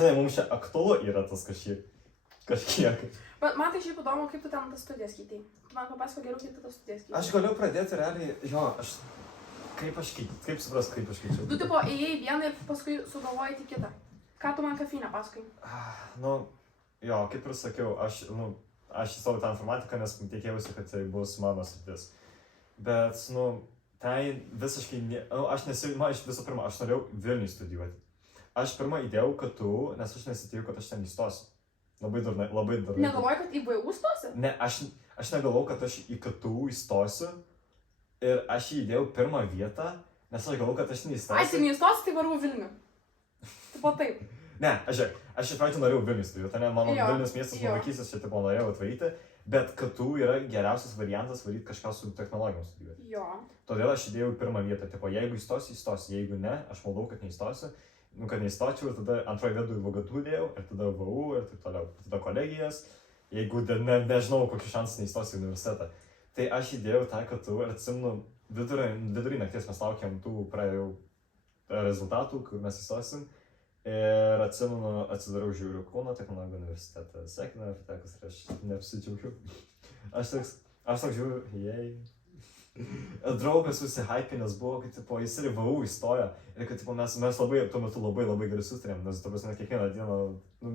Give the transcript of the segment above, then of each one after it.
žinai, mums čia aktualu yra tas kažkiek. Bet man tai šiaip įdomu, kaip tu ten tas studijas keitei. Tu man papasako geriau, kaip tu tas studijas keitei. Aš galiu pradėti realiai, jo, kaip supras, kaip aš keičiu. Tu tipo ėjai vieną ir paskui sugalvojai į kitą. Ką tu man kafeinę pasakai? Nu, jo, kaip ir sakiau, aš įstojau tą informatiką, nes tikėjausi, kad tai bus mano sritis. Bet, tai visiškai, aš visų pirma, aš norėjau Vilniui studijuoti. Aš pirmą įdėjau KTU, nes aš nesitėjau, kad aš ten įstosiu. Labai dažnai. Negalvoji, kad į VU stosi? Ne, aš negalvojau, kad aš į KTU įstosiu. Ir aš jį įdėjau pirmą vietą, nes aš galvojau, kad aš neįstosiu. Ai, tai neįstosi, tai varau Vilnių. Tipo taip. Ne, aš iš pradžių norėjau Vilnių studijuoti, ne, mano Vilnius miestas nuo vaikystės čia tipo norėjau atvaryti. Bet KTU yra geriausias variantas varyti kažką su technologijom studijuoti. Jo. Todėl aš įdėjau pirmą vietą, tipo, jeigu įstosiu, jeigu ne, aš maldau, kad neįstosiu. Kad neįstočiau, ir tada antroje vietoje VGTU dėjau, ir tada VU, ir taip toliau. Tada kolegijas, jeigu nežinau, kokį šansą neįstosiu į universitetą. Tai aš įdėjau tą KTU ir atsimenu, vidurį nakties mes laukiam tų praėjau rezultatų, kur mes įstosim. Ir atsimenu, atsidariau žiūriu Kauno technologijų universitetą, sekina architekas ir aš neapsidžiaugiu. Aš toks žiūriu, jei. Draugas susihypinęs buvo, kad tipo, jis ir VU įstojo ir kad tipo, mes labai, tuo metu labai gerai sutarėm, nes mes kiekvieną dieną,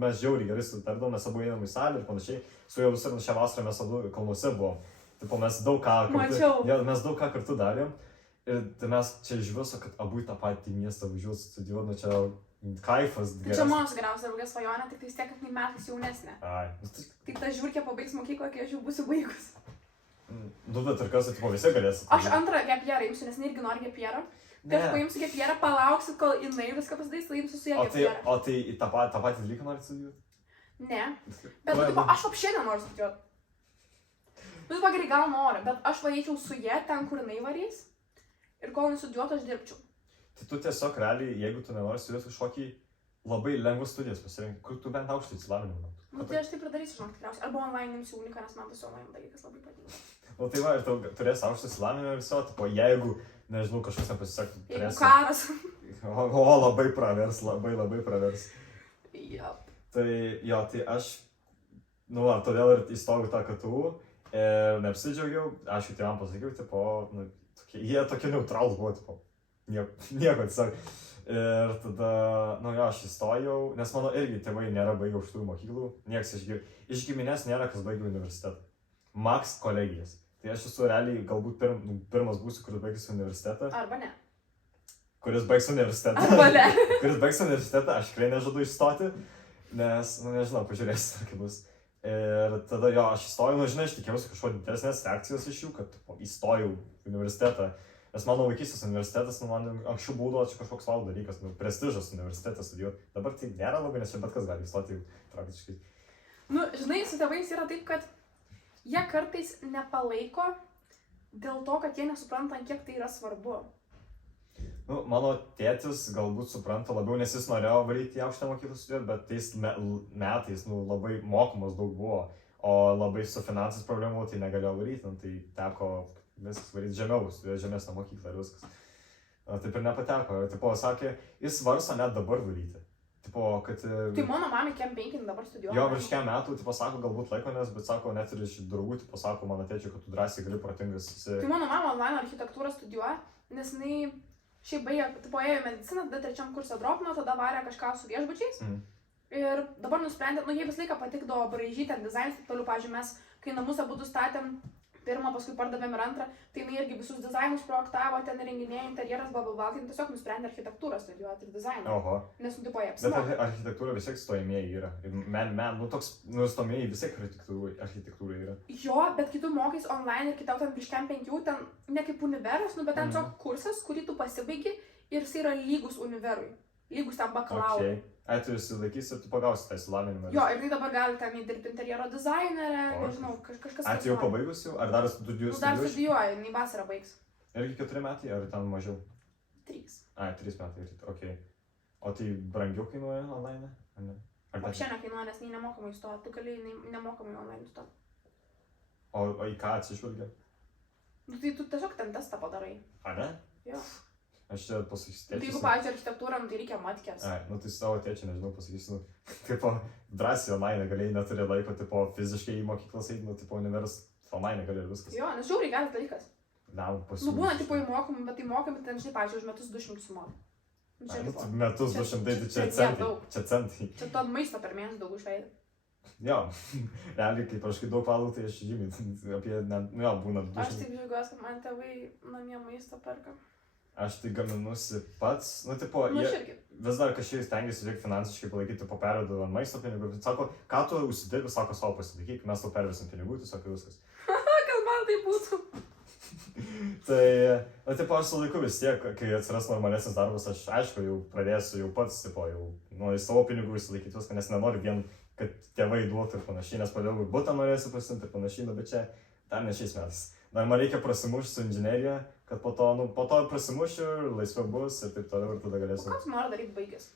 mes žiauriai gerai sutardavom, mes abu einam į salę ir panašiai, su juo visur šią vasarą mes abu kalnuose buvom. Tipo, mes daug ką kartu darėm ir mes čia iš viso, kad abu į tą patį miestą važiuoti studijuoti, čia kaifas. Tai čia mano geriausia draugė svajonė, tik tai vis tiek, kad metais jaunesnė. Ai. Tik ta žiūrkė pabaigs mokyklą, kai aš jau būsiu baigus. Bet ir kas, tipo, visi galės. Aš antrą gepjerą imsiu, nes irgi noriu gepjerą. Tai aš paimsiu gepjerą, palauksiu, kol jinai viską pasidarys, tai imsiu su ją gepjerą. O tai tą patį dalyką nori studijuoti? Ne. Bet, tipo, aš apšiai nenoriu studijuoti. Nu, tipo, gerai, gal noriu, bet aš varyčiau su ją ten, kur jinai varys. Ir kol nestudijuotų, aš dirbčiau. Tai tu tiesiog realiai, jeigu tu nenori studijuoti kažkokį labai lengvus studijas pasirinkti, kur tu bent aukštą įsilavinimą. Nu, tai aš taip ir darysiu, žinok, tikriausiai. Arba online imsiu uniką, nes man tas online dalykas labai patinka. Nu tai va, ir tu turėsi aukštą įsilavinimą ir viso, tipo, jeigu, nežinau, kažkas nepasisektų, turėsi... Jeigu karas. O, labai pravers, labai pravers. Jop. Tai, jo, tai aš, todėl ir įstojau tą KTU ir neapsidžiaugiau, aš jų tėvam pasakiau, tipo, jie tokie neutralūs buvo, tipo, nieko tiesiog. Ir tada, aš įstojau, nes mano irgi tėvai nėra baigę aukštųjų mokyklų, nieks iš giminės nėra, kas baigė universitetą. Max kolegijas. Tai aš esu realiai galbūt pirmas būsiu, kuris baigęs universitetą. Arba ne. Kuris baigs universitetą. Arba ne. Kuris baigs universitetą, aš tikrai nežadu įstoti, nes, nežinau, pažiūrėsiu, kaip bus. Ir tada aš įstojau, žinai, aš tikėjausi kažko didesnės reakcijos iš jų, kad įstojau į universitetą. Nes mano vaikystės universitetas, man anksčiau būdavo čia kažkoks wow dalykas, prestižas universitetas studijuoti. Dabar tai nėra labai, nes čia bet kas gali įstoti praktiškai. Žinai, su tėvais yra taip, kad jie kartais nepalaiko dėl to, kad jie nesupranta, kiek tai yra svarbu. Mano tėtis galbūt supranta labiau, nes jis norėjo varyti į aukštą mokyklą studijuoti, bet tais metais labai mokomas daug buvo, o labai su finansais problemų tai negalėjo varyti, tai teko viskas varyti žemiau, žemesnę mokyklą ir viskas. Taip ir nepateko. Tipo, sakė, jis svarsto net dabar varyti. Tipo, kad... Tai mano mamai kem 5 dabar studijuoja. Jo, virš kem metų, tipo, sako, galbūt laikomės, bet sako, net ir iš draugų, tipo, sako mano tėčiui, kad tu drąsiai gali protingas. Tai mano mama online architektūrą studijuoja, nes jinai šiaip baigė, tipo, ėjo į mediciną, tada 3 kursą dropino, tada varė kažką su viešbučiais. Ir dabar nusprendė, jie visą laiką patikdavo braižyti ten dizainas, taip toliau, pavyzdžiui, mes, kai namus abudu statėm, pirmą, paskui pardavėm ir antrą, tai jinai irgi visus dizainus projektavo, ten renginėjai, interjeras, blablabla, tai tiesiog nusprendė architektūrą studijuoti ir dizainą. Oho. Nes, tipo, jie apsimoka. Bet architektūra vis tiek stojamieji yra. Toks, stojamieji vis tiek architektūra yra. Jo, bet kai tu mokais online ir kitau ten virš kem 5, ten ne kaip univeras, bet ten tiesiog kursas, kurį tu pasibaigi ir jis yra lygus univerui. Lygus ten bakalaurui. Ai, tu išsilaikysi ir tu pagausi tą įsilavinimą. Jo, ir tai dabar gali ten įdirbti interjero dizainerę, nežinau, kažkas... Ai, tu jau pabaigusi, ar dar studijuoji? Dar studijuoju, nei vasarą baigs. Irgi 4 metai, ar ten mažiau? 3. Ai, 3 metai, okei. O tai brangiau kainuoja online, ar ne? Apšia nekainuoja, nes nei nemokamai įstoti, tu gali nemokamai online įstoti. O į ką atsižvelgia? Tai tu tiesiog ten testą padarai. A, ne? Jo. Aš čia pasakysiu Tai tėčiui. jeigu, pavyzdžiui, architektūra, tai reikia matkės. Ai, nu tai savo tėčiui, nežinau, pasakysiu, tipo, drąsiai online negalėjai, neturi laiko, tipo, fiziškai į mokyklas eiti, nu, tipo, univers online negali ir viskas. Jo, nes žiauriai geras dalykas. Liam, Nu, pasiūlysiu. būna, tipo, įmokami, bet įmokami, ten, žinai, pavyzdžiui, už metus 200 sumoka. Nu, Ai, čia, nu, tipo, tai metus čia- 200, tai čia čia centai. daug. Čia centai. čia to maisto per mėnesį daug išleidai. Jo, realiai, kaip aš kai daug valgau, tai aš žymiai apie, nu jo, būna Aš 200. taip žiūriuosi, kad man tėvai namie maisto perka. Aš tai gaminusi pats, nu, tipo, Nu, aš jie irgi. vis dar kažkiek stengiasi žiūrėk finansiškai palaikyti, po pervedu ant maisto pinigų. Sako, ką tu užsidirbi, sako, savo pasilaikyk, mes tau pervesim pinigų, tiesiog viskas. Kad man tai būtų. Tai, na, tipo, aš su laiku vis tiek, kai atsiras normalesnis darbas, aš, aišku, jau pradėsiu jau pats, tipo, jau, nu, į savo pinigų išsilaikyti viską, nes nenoriu vien, kad tėvai duotų ir panašiai, nes padėjau būtą norėsiu pasimti ir panašiai, nu, bet čia dar ne šiais metais. Dar man reikia prasimušti su inžinerija, kad po to prasimušiu ir laisviau bus ir taip toliau ir tada O galėsiu. ką tu nori daryti baigęs?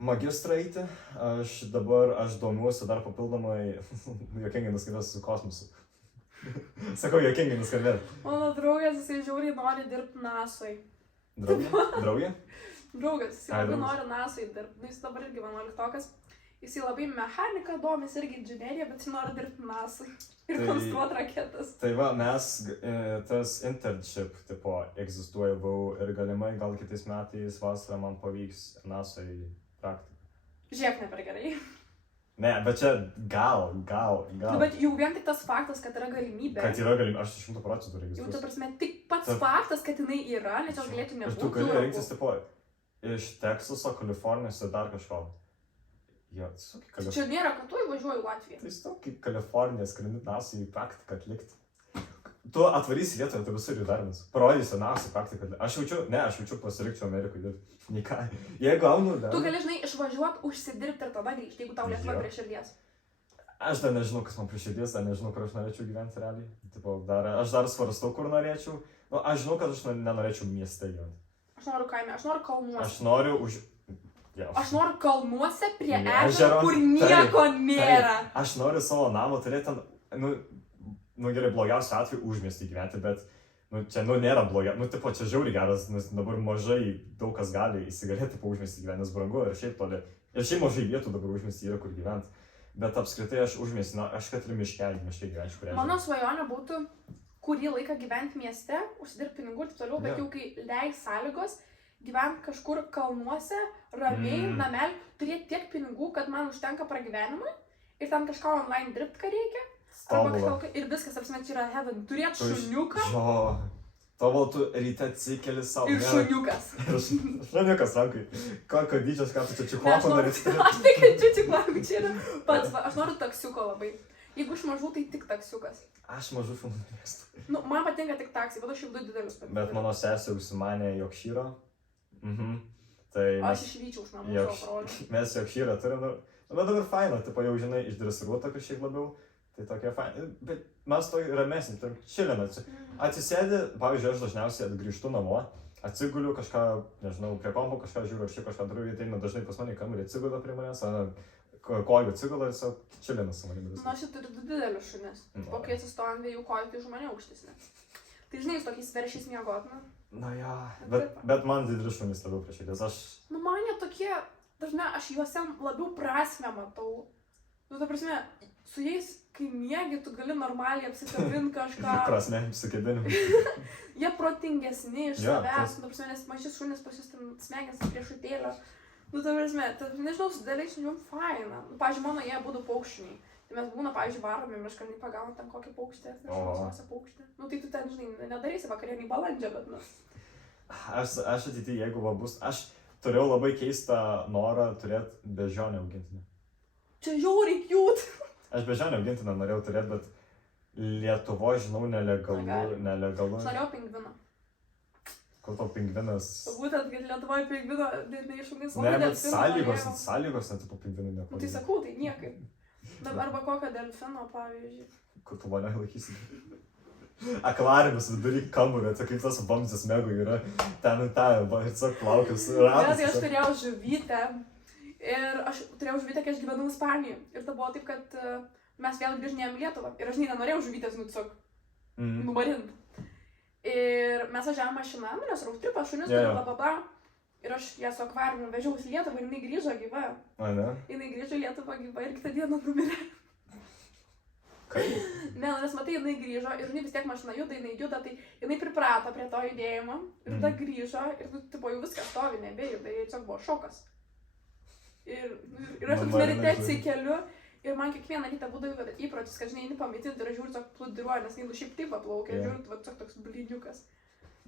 Magistrą eiti, aš domiuosi dar papildomai, jokingai nuskambės su kosmosu. Sakau, jokingai nuskambės. Mano draugas, jisai žiauriai nori dirbti NASA'ai. Draugė? Draugė? Draugas, jisai Ai, labai draugas. nori NASA'ai dirbti. Nu, jis dabar irgi 11-okas. Jisai labai mechanika domis irgi inžinierija, bet jis nori dirbti NASA'ai. Ir Tai- konstruoti raketas. Tai va, mes, tas internship, tipo, egzistuoja buvau ir galimai gal kitais metais vasarą man pavyks NASA'ai praktiką. Žiūrėk, ne per gerai. Ne, bet čia gal. Nu, bet jau vien tik tas faktas, kad yra galimybė. Kad yra galimybė, aš 100% Jau, ta registruosiu. prasme, tik pats Ta- faktas, kad jinai yra, nes jos galėtų Ir nebūti. tu gali jau rinktis, tipo, iš Teksaso, Kalifornijos ir dar kažko. Jo, tiesiog į Kaliforniją. Čia nėra, kad tu įvažiuoji į Latviją. Tai tiesiog į Kaliforniją skrendi NASA'ai praktiką atlikti. Tu atvarysi vietoje, tu visur įdarbins. Parodysi NASA'ai praktiką. Aš jaučiu pasirinkčiau Amerikoje dirbti. Nei ką. Jeigu gaunu, Tu gali, žinai, išvažiuoti, užsidirbti ir tada grįžti, jeigu tau Lietuva Jo. prie širdies. Aš dar nežinau, kas man prie širdies, dar nežinau, kur aš norėčiau gyventi realiai. Tipo, aš dar svarstau, kur norėčiau. Nu, aš žinau, kad aš nenorėčiau mieste gyventi. Aš noriu kaime, aš noriu kalnuose. Aš noriu už... Jo. Aš noriu kalnuose prie Prie ežero, ežero. kur nieko nėra. Aš noriu savo namą turėti ten, nu gerai, blogiausiu atveju užmiestį gyventi, bet, nu, čia, nu, nėra blogia. Nu, tipo, čia žiauriai geras, nes dabar mažai daug kas gali įsigalėti po užmiestį gyventi, nes brangu ir šiaip toli. Ir šiaip mažai vietų dabar užmiestį yra, kur gyventi. Bet apskritai aš užmiestį, na, aš kad ir miške gyvenčiau prie ežero. Mano svajonė būtų kurį laiką gyventi mieste, užsidirbti pinigų ir taip toliau, bet Jo. jau kai leis sąlygos, gyventi kažkur kalnuose, ramiai, namelį, turėti tiek pinigų, kad man užtenka pragyvenimui ir ten kažką online dirbti, ką reikia. Arba Tobula. kažką, ir viskas, apsimė, čia yra heaven. Turėti Tu iš- šuniuką Jo. Tavo tu ryte atsikeli savo. ir šuniukas. Šuniukas rankai. Kokio dydžios, ką tu čia Ne, aš čiukuopo noriu, norėtum. aš tai kad čiūčiuk man čia yra pats, va, aš noriu taksiuko labai. Jeigu iš mažų, tai tik taksiukas. Aš mažų filmų mėgstu. Nu, man patinka tik taksi, bet aš jau du didelius patinka. Bet mano sesė užsimanė Jokšyro. Tai Aš išvyčiau iš namų savo brolį. mes Jokšyrą turim. Nu, bet dabar faina, tipo jau žinai, išdresiruota kažkiek labiau. Tai tokia faina. Bet mes to ramesnį, turim čiliną. Atsisėdi, pavyzdžiui, aš dažniausiai grįžtu namo, atsiguliu kažką, nežinau, prie kompo kažką žiūriu, aš čia kažką darau, jie ateina dažnai pas mane į kambarį, atsigula prie manęs, kojų atsigula ir tiesiog čilinas su manimi. Na, aš jau turiu du didelius šunis. O kai atsistoju ant dviejų kojų, tai už mane aukštesni. Tai žinai, jūs tokiais veršiais miegot, na. Na ja, bet man didelis šunys labiau prie širdies. Aš Nu, man jie tokie, dažnai aš juose labiau prasmę matau. Nu, ta prasme, su jais, kai miegi, tu gali normaliai apsikabinti kažką. prasme, apsikėdinimu. Jie protingesni iš Jo, savęs, nu, ta prasme, nes mažis šunis pas jūs ten smegenis prie šutėlio. Nu, ta prasme, nežinau, su dideliais šunim faina. Nu, pavyzdžiui, mano jie būtų paukščiai. Tai mes būna, pavyzdžiui, varomi mišką, pagaunam ten kokį paukštį, nežinau, paukštį. Nu, tai tu ten, žinai, nedarysi vakarienį balandžio, bet, nu. Aš ateityje, jeigu va bus, aš turėjau labai keistą norą turėti bežionę augintinį. Čia žiauriai cute. Aš bežionę augintinę norėjau turėti, bet Lietuvoje, žinau, nelegalu. Aš norėjau pingviną. Kur to pingvinas. Būtent, kad Lietuvoje pingvino nei šunis Ne, bet sąlygos net po pingvinų Nu, nieko. tai sakau, tai niekaip. Arba kokio delfino, pavyzdžiui. Kur tu mane laikysi. Akvariumas vidury kambario, tai kaip tas vamzdis mėgų yra. Ten ir ten, ir tiesiog plaukius. Bet tai aš turėjau žuvytę. Ir aš turėjau žuvytę, kai aš gyvenau Ispanijoje. Ir tai buvo taip, kad mes vėl grįžinėjom į Lietuvą. Ir aš nenorėjau žuvytės, nu, tiesiog numarint. Ir mes važiavome mašiną, nu, nes roadtripą, šunis, bla. Ir aš ją su akvariumu vežiausi į Lietuvą ir jinai grįžo gyva. A, ne? Jinai grįžo į Lietuvą gyva ir kitą dieną numirė. Kaip? Ne, nes matai, jinai grįžo ir jinai vis tiek mašina juda, tai jinai priprato prie to judėjimo ir tada grįžo ir tipo, jau viskas stovi, nebejuda, ir tiesiog buvo šokas. Ir aš toks ryte atsikeliu ir man kiekvieną rytą būdavo įprotis, kad žinai, eini pamaitinti ir aš žiūriu, tiesiog plūdiruoju, nes jinai šiaip taip paplaukia, žiūriu, tiesiog toks blyniukas.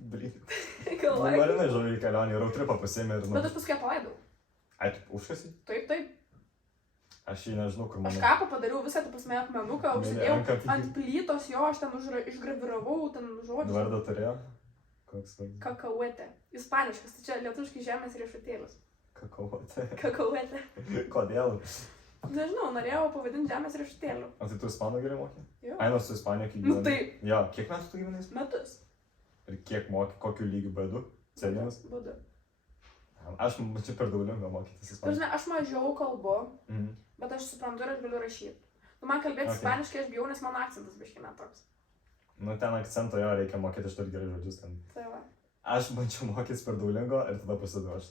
Marinai žodžiai kelionį, roadtripą pasiėmė ir... Bet aš paskui palaidau. Ai, tu užkasi? Taip. Aš jį nežinau, kur mano. Aš kapą padariau visą, tu pasmė akmenuką, užsidėjau ant plytos jo, aš ten išgraviravau, ten žodžius. Vardą turėjo? Koks vardas? Kakauetė. Ispaniškas, tai čia lietuviškai žemės riešutėlis. Kakauetė. Kodėl? Nežinau, norėjau pavadinti žemės riešutėliu. O tai tu ispanų gerai moki? Jo. Ai, nors tu Ispanija kiek gyvenai? Nu taip. Jo, kiek metų tu gyvenai? Metus. Ir kiek moki, kokiu lygiu B2? C1? B2. Aš čia per Duolingo mokytis ispanų. Žinai, aš mažiau kalbu, bet aš suprantu ir aš galiu rašyti. Nu, man kalbėti ispaniškai aš bijau, nes mano akcentas biškai netoks. Nu, ten akcento jo reikia mokėti, aš turiu gerai žodžius ten. Tai va. Aš bandžiau mokytis per Duolingo ir tada pasiduoš.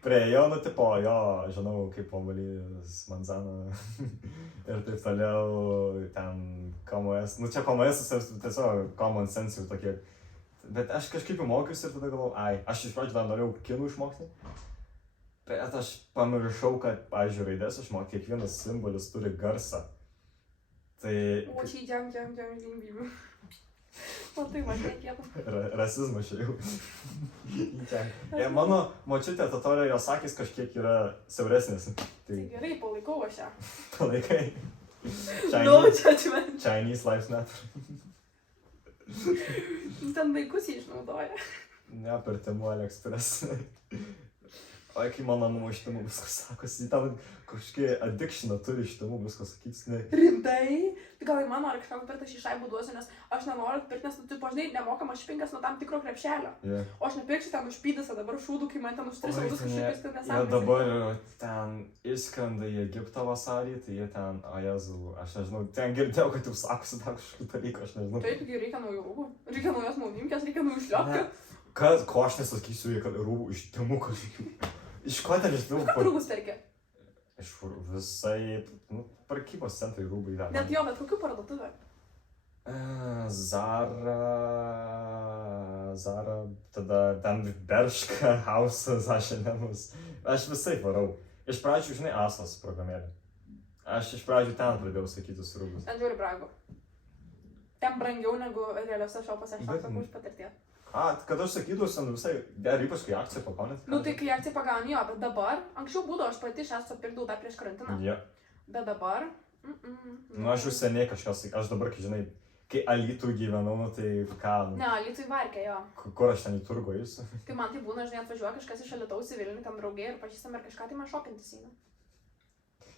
Prieėjau, nu, tipo, jo, žinau, kaip obuolys, manzana ir taip toliau, ten, KMS. Nu, čia KMS, tiesiog common sense jau tokie. Bet aš kažkaip jau mokiausi ir tada galvojau, aš iš pradžių dar norėjau kinų išmokti. Bet aš pamiršau, kad, pavyzdžiui, raidės išmokti, kiekvienas simbolis turi garsą. Tai... O šį džiam, gimbybių. O tai man reikėtų. Rasizmas čia jau. Mano močiutė totorė jos akis kažkiek yra siauresnis. Tai gerai, palaikau aš ją. Palaikai. No judgment. Chinese lives matter. Ten vaikus jį išnaudoja. Ne, per Temu AliExpress. O kai mano mama iš Temu viskas sakosi, ten kažkokie addictioną turi iš Temu viskas sakyti. Rimtai? Tai gal į mano ar kažką pirtą šį šaibų duosiu, nes aš nenoriu pirkti, nes tu pažinai nemokamas špinkas nuo tam tikro krepšelio. O aš nepirksiu ten užpydęs, dabar šūdų, kai man ten už 3 eurus kažkokius ten nesąmonės. Jie dabar ten išskrenda į Egiptą vasarį, tai jie ten, o Jezu, aš nežinau, ten girdėjau, kad jau sakosi dar kažkokių dalykų, aš nežinau. Taip, reikia naujų rūbų, reikia naujos maudymkės, reikia naujų šliopkių. Ko aš nesakysiu, kad rūbų iš Temu kažkokių. Iš ko ten iš Temu? Ką rūbus perki? Iš visai, prekybos centrai rūbai dar. Net jo, bet kokių parduotuvė? Zara, tada ten Berška, Hausas, H&M's. Aš visai varau. Iš pradžių, žinai, Asos programėlė. Aš iš pradžių ten pradėjau sakytis rūbus. Ten žiūri brangu. Ten brangiau negu realiuose šopuose, aš tau sakau iš patirties. Kad aš sakydavau, ten visai, dar ypač kai akciją pagaunėt. Nu tai kai akciją pagauni jo, bet dabar, anksčiau būdavo, aš pati iš Aso pirkdavau dar prieš karantiną. Jo. Bet dabar... Nu aš jau seniai kažkas, aš dabar, kai žinai, kai Alytų gyvenau, nu tai ką... Ne, Alytų įvarkė, jo. Kur aš ten į turgų eisiu? Kai man tai būna, žinai, atvažiuoja kažkas iš Alytaus į Vilnių, ten draugai ir pažįstam ir kažką, tai man šopintis eina.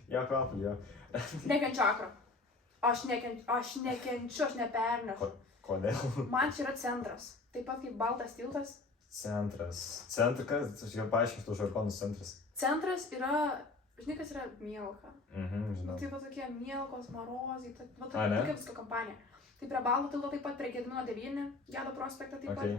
Jo, kvapli, jo. Nekenčiu akro. Aš nekenčiu, aš nepernešu. Kodėl? Man čia yra centras. Taip pat kaip baltas tiltas. Centras. Kas? Aš jau paaiškinsiu žargonus centras. Centras yra, žinai, kas yra mielka. Žinau. Taip pat tokie mielkos, marozai, tokia visko kompanija. Tai prie balto tilto taip pat, prie Gedimino 9, Gedo prospektą taip pat.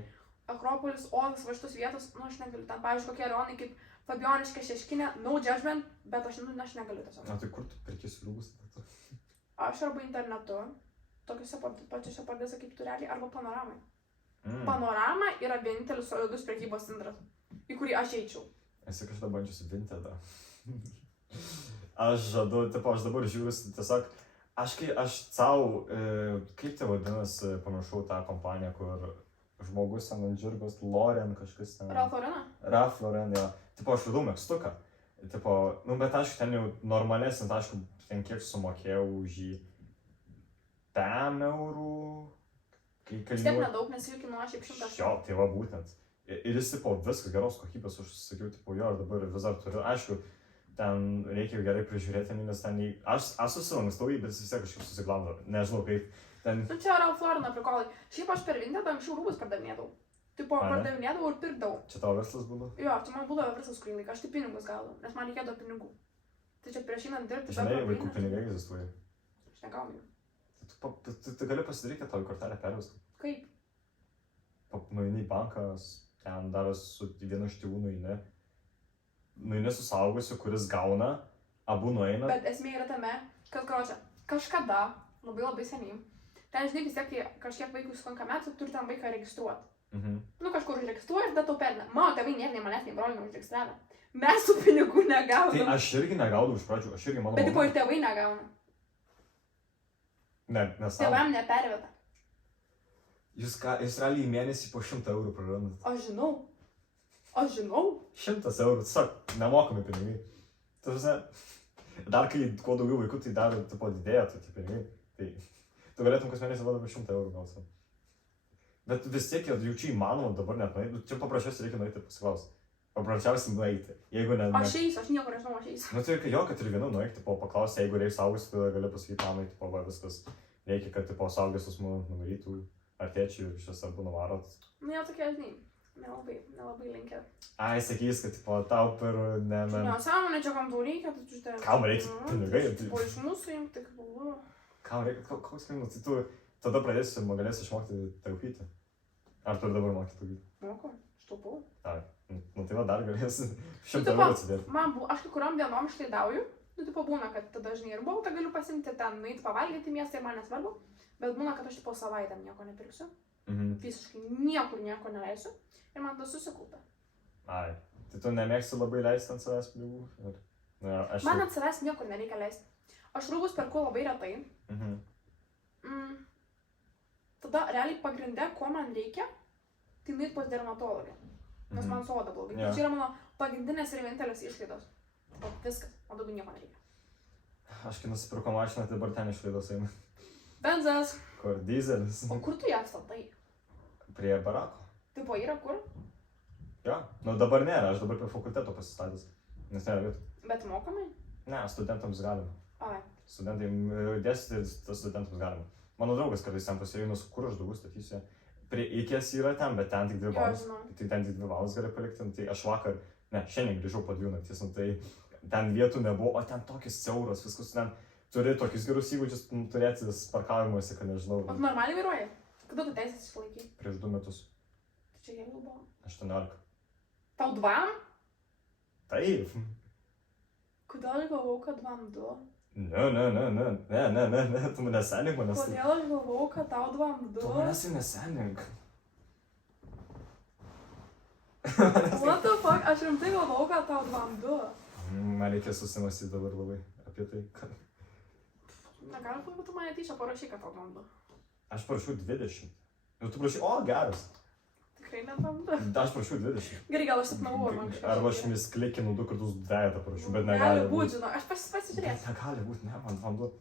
Akropolis, Olas, va šitos vietos, nu aš negaliu. Ten, pavyzdžiui, kokie rajonai kaip Fabioniškė, Šeškinė, no judgment, bet aš negaliu tiesiog. O tai kur tu perkėsi rūbus? Aš arba internetu, tokiuose pačiuose pardėse kaip Tureliai, arba Panoramai. Panorama yra vienintelis solidus prekybos centras, į kurį aš eičiau. Esi kažkada bandžiusi Vintedą. Aš žadu, aš dabar žiūriu, tiesiog, aš savo, kaip tai vadinasi, pamiršau tą kompaniją, kur žmogus ten ant žirgos, Lauren kažkas ten. Ralph Lauren? Ralph Lauren, jo. Tipo, aš radau megztuką. Tipo, nu, bet aišku, ten jau normalesnis, aišku, ten kiek sumokėjau už jį 5 eurų. Vis tiek nedaug, nes jų kainuoja šiaip 100. Jo, tai va būtent. Ir jis, tipo, viskas geros kokybės, užsakiau, tipo, jo, ir dabar vis dar turiu. Aišku, ten reikia gerai prižiūrėti, nes ten aš susilankstau jį, bet jis vis tiek kažkaip susiglamdo. Nežinau, kaip ten... Nu čia Ralph Lauren prikolai. Šiaip aš per Vintedą anksčiau rūbus pardavinėdavau. Tipo, pardavinėdavau ir pirkdavau. Čia tavo verslas būdavo? Jo, čia man būdavo verslas kurį laiką, aš tik pinigus gaudavau, nes man reikėdavo pinigų. Tai čia prieš einant dirbti... Žinai, vaikų pinigai egzistuoja. Aš negaunu jų. Tu gali pasidaryti, kad tavo kortelę pervestų. Kaip? nueini į banką, ten dar su vienu iš tėvų nueini su saugusiu, kuris gauna, abu nueina. Bet esmė yra tame, kad, kažkada, labai seniai, ten, žinai, vis tiek, kai kažkiek vaikui sukanka metų, turi ten vaiką registruoti. Nu, kažkur užregistruoji ir tada tau pelną. Mano tėvai niek nei manęs, nei brolių neužregistravę. Mes tų pinigų negaunam. Tai aš irgi negaudau iš pradžių, aš irgi mano... Bet tipo ir tėvai negauna. Nes Tėvam neperveda. Jūs realiai į mėnesį po 100 eurų prarandat. Aš žinau. 100 eurų, tiesiog nemokami pinigai. Dar kai kuo daugiau vaikų, tai dar tipo didėja tie pinigai. Tai tu galėtum kas mėnesį vadovą 100 eurų gauti. Bet vis tiek jau čia įmanoma dabar net nueiti. Čia paprasčiausiai reikia nueiti ir pasiklausti. Paprasčiausiai nueiti. Jeigu ne... Aš eisiu, aš nieko nežinau, aš eisiu. Nu tai jo, kad ir vienu nueiti, paklausti, jeigu reikia saugus, tai gali pasakyti mamai, va viskas. Reikia, kad saugus asmuo nuvarytų, ar tėčiui iš vis arba nuvarot. Nu jau tokie, žinai, nelabai linkę. Ai, sakys, kad tau per... Nesąmonė, čia kam tau reikia, tai tu žinai... Kam reikia pinigai? Po iš mūsų imti, tai buvo. Kam reikia, koks pinigas, tai tu tada galėsi išmokti taupyti. Ar tu ir dabar moki taupyti? Moku, ištaupiau. Ai, nu tai va dar galėsi 100 eurų atsidėti. Aš kai kuriom dienom išlaidauju, nu tipo būna, kad tada žinai ir bautą galiu pasimti ten, nueiti pavalgyti miestą ir man nesvarbu, bet būna, kad aš tipo savaitę nieko nepirksiu, visiškai nieko neleisiu ir man tas susikaupia. Ai, tai tu nemėgsi labai leisti ant savęs pinigų? Man ant savęs niekur nereikia leisti. Aš rūbus perku labai retai. Tada realiai pagrinde, ko man reikia, tai nueiti pas dermatologę. Nes man su oda blogai. Čia yra mano pagrindinės ir vienintelės išlaidos. Viskas, man daugiau nieko nereikia. Aš kai nusipirko mašiną, tai dabar ten išlaidos eina. Benzas. Kur dizelis. O kur tu ją statai? Prie barako. Tipo yra kur? Jo, nu dabar nėra, aš dabar prie fakulteto pasistatęs. Nes nėra vietų. Bet mokamai? Ne, studentams galima. Ai. Studentai dėstyti, studentams galima. Mano draugas kartais ten pasirino, kur aš daugiau statysiu. Prie Ikės yra ten, bet ten tik 2 valandas. Tai ten tik 2 valandas gali palikti. Tai aš vakar, šiandien grįžau po 2 nakties, tai ten vietų nebuvo, o ten tokius siauros, viskas ten turi tokius gerus įgūdžius turėti parkavimuose, kad nežinau. O tu normaliai vairuoji? Kada tu teisės išlaikai? Prieš 2 metus. Tai čia jau buvo? 18. Tau 2? Taip. Kodėl aš galvau, kad 2? Ne, tu nesenink manęs. Kodėl aš galvau, kad tau 2? Tu manęs nesenink. What the fuck, aš rimtai galvau, kad tau 2. Man reikia susimąstyti dabar labai apie tai, kad... Negali būti, kad tu mane tyčia parašy, kad tau 2. Aš parašiau 20. Ir tu parašy, o, geras. Tikrai net 2. Aš parašiau 20. Gerai, gal aš sapnavau ar man kažkas. Arba aš misklikinu 2 kartus 2 parašiau, bet negali Gali būti, žinok, aš pasižiūrėsiu. Negali būti, ne, man 2.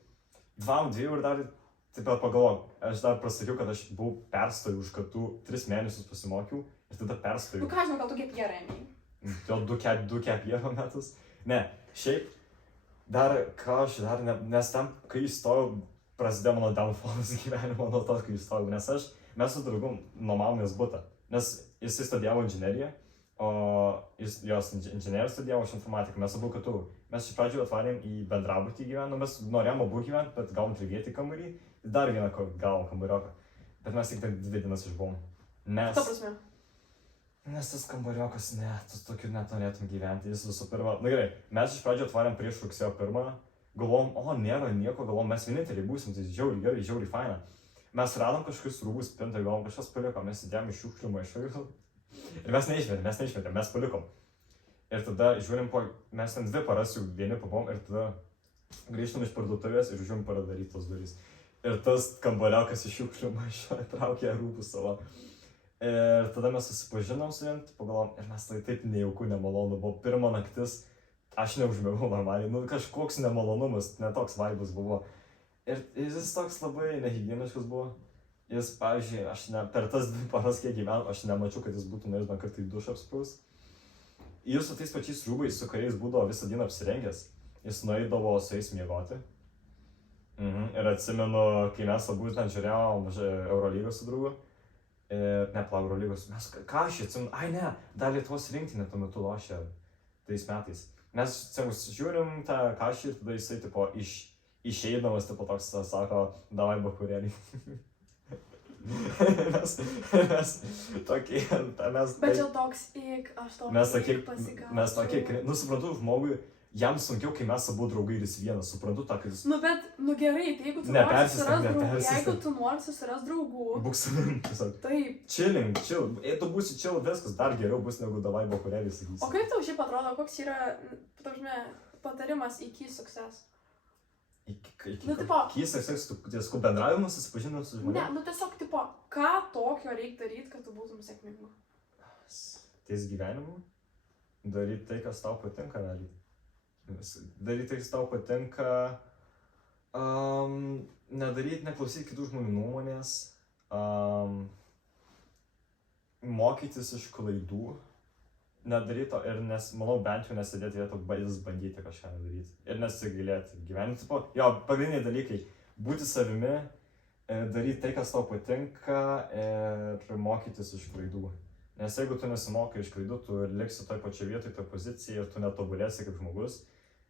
2 ir dar, taip pat pagalvojau, aš dar prasakiau, kad aš buvau perstojų už kartų 3 mėnesius pasimokiau ir tada perstojau. Nu ką žinau, gal tu kaip jerą ėmėjai? Dėl 2 kepjero metus. Ne, šiaip, dar, nes tam, kai įstojau, prasidėjo mano downfallas gyvenimo nuo to, kai įstojau, nes mes su draugu nuomavomės butą, nes jisai studijavo inžineriją, o jos inžineriją studijavo aš informatiką, mes abu kartu. Mes iš pradžių atvarėm į bendrabutį gyvenom, mes norėjom abu gyventi, bet gavom 3 vietį kambarį, dar vieną gavom kambarioką, bet mes tik 2 dienas išbuvom. Ta prasme? Nes tas kambariokas, ne, tu tokiu net norėtum gyventi, jis visų pirma, na gerai, mes iš pradžių atvarėm prieš rugsėjo 1, galvom, o nėra nieko, galvom, mes vieninteliai būsim, tai žiauriai gerai, žiauriai faina. Mes radom kažkokius rūbus spintai, galvom, kažkas paliko, mes įdėjom iš šiukšlių maišų ir mes neišmetėm, mes palikom. Ir tada žiūrim, mes ten 2 paras jau vieni pabuvom ir tada grįžtam iš parduotuvės ir žiūrim paradarytos durys. Ir tas kambariokas iš šiukšlių maišo traukė rūbus savo. Ir tada mes susipažinom su jiem, pagalvom, ir mes tai taip nejauku, nemalonu, buvo 1 naktis, aš neužmėgau normaliai, nu kažkoks nemalonumas, netoks vaibas buvo. Ir jis toks labai nehigieniškas buvo. Jis, pavyzdžiui, per tas 2 paras, kiek gyvenau, aš nemačiau, kad jis būtų nuėjęs bent kartą į dušą apspraus. Ir su tais pačiais rūbais, su kuriais būdavo visą dieną apsirengęs, jis nueidavo su jais miegoti. Ir atsimenu, kai mes abu ten žiūrėjom Eurolygos su draugu. Eurolygos, mes ką aš atsimenu, ai ne, dar Lietuvos rinktinė tuo metu lošė tais metais. Mes žiūrim tą kažį ir tada jisai tipo išeidamas, tipo toks, sako, davai bakurėlį. mes tokie, Bet čia toks aš toks mes tokie, nu suprantu, žmogui, jam sunkiau, kai mes abu draugai ir jis vienas, suprantu tą, kad jis... Nu bet, nu gerai, tai jeigu tu nori susiras draugų, būk savim, tiesiog. Taip. Chilling, chill. Jei tu būsi chill, viskas dar geriau bus negu davai bokurelį sakysi. O kaip tau šiaip atrodo, koks yra, patarimas į key success? Nu, tipo... Key success, tu tiesiog bendravimas, susipažinimas su žmonėmis? Ne, nu tiesiog, tipo, ką tokio reikia daryti, kad tu būtum sėkmingu? Ties gyvenimu, daryti tai, kas tau patinka daryti. Daryti tai, kas tau patinka, nedaryti, kitų žmonių nuomonės, mokytis iš klaidų, nedaryti to ir manau, bent jau nesėdėti vietą, bandyti kažką daryti ir nesigailėti gyventi. Jo, pagrindiniai dalykai - būti savimi, daryti tai, kas tau patinka ir mokytis iš klaidų. Nes jeigu tu nesimokai iš klaidų, tu liksi toj pačioj vietoj, toj pozicijai ir tu netobulėsi kaip žmogus.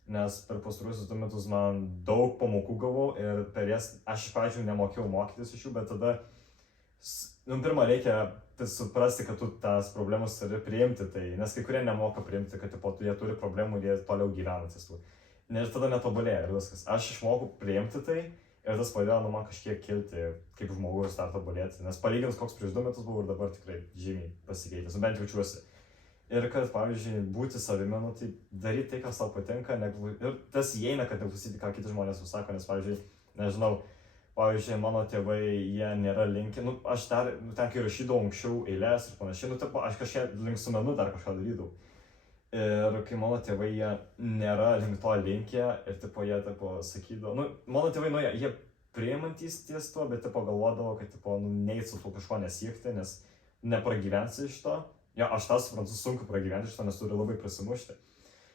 Nes per pastaruosius 2 metus man daug pamokų gavau ir per jas aš iš pradžių nemokėjau mokytis iš jų, bet tada, pirmą reikia suprasti, kad tu tas problemas turi priimti, tai, nes kai kurie nemoka priimti, kad jie turi problemų ir jie toliau gyvena ties tų. Ir tada netobulėja ir viskas. Aš išmokau priimti tai ir tas padėjo man kažkiek kilti kaip žmogus dar tobulėti, nes palyginus koks prieš 2 metus buvau ir dabar tikrai žymiai pasikeitęs, bent jaučiuosi. Ir kad, pavyzdžiui, būti savimi, tai daryti tai, kas tau patinka, ir tas įeina, kad neklausyti, ką kiti žmonės susako, nes, pavyzdžiui, nežinau, mano tėvai, jie nėra linkę, aš dar, ten, kai rašydavau anksčiau eilės ir panašiai, aš kažkiek link su menu dar kažką darydavau. Ir kai mano tėvai, jie nėra link to linkę ir, jie, sakydavo, mano tėvai, jie priimantys ties to, bet, galvodavo, kad, neįt su to kažko nesiekti, nes nepragyvensi iš to. Jo, aš tą suprantu, sunku pragyventi iš to, nes turi labai prasimušti.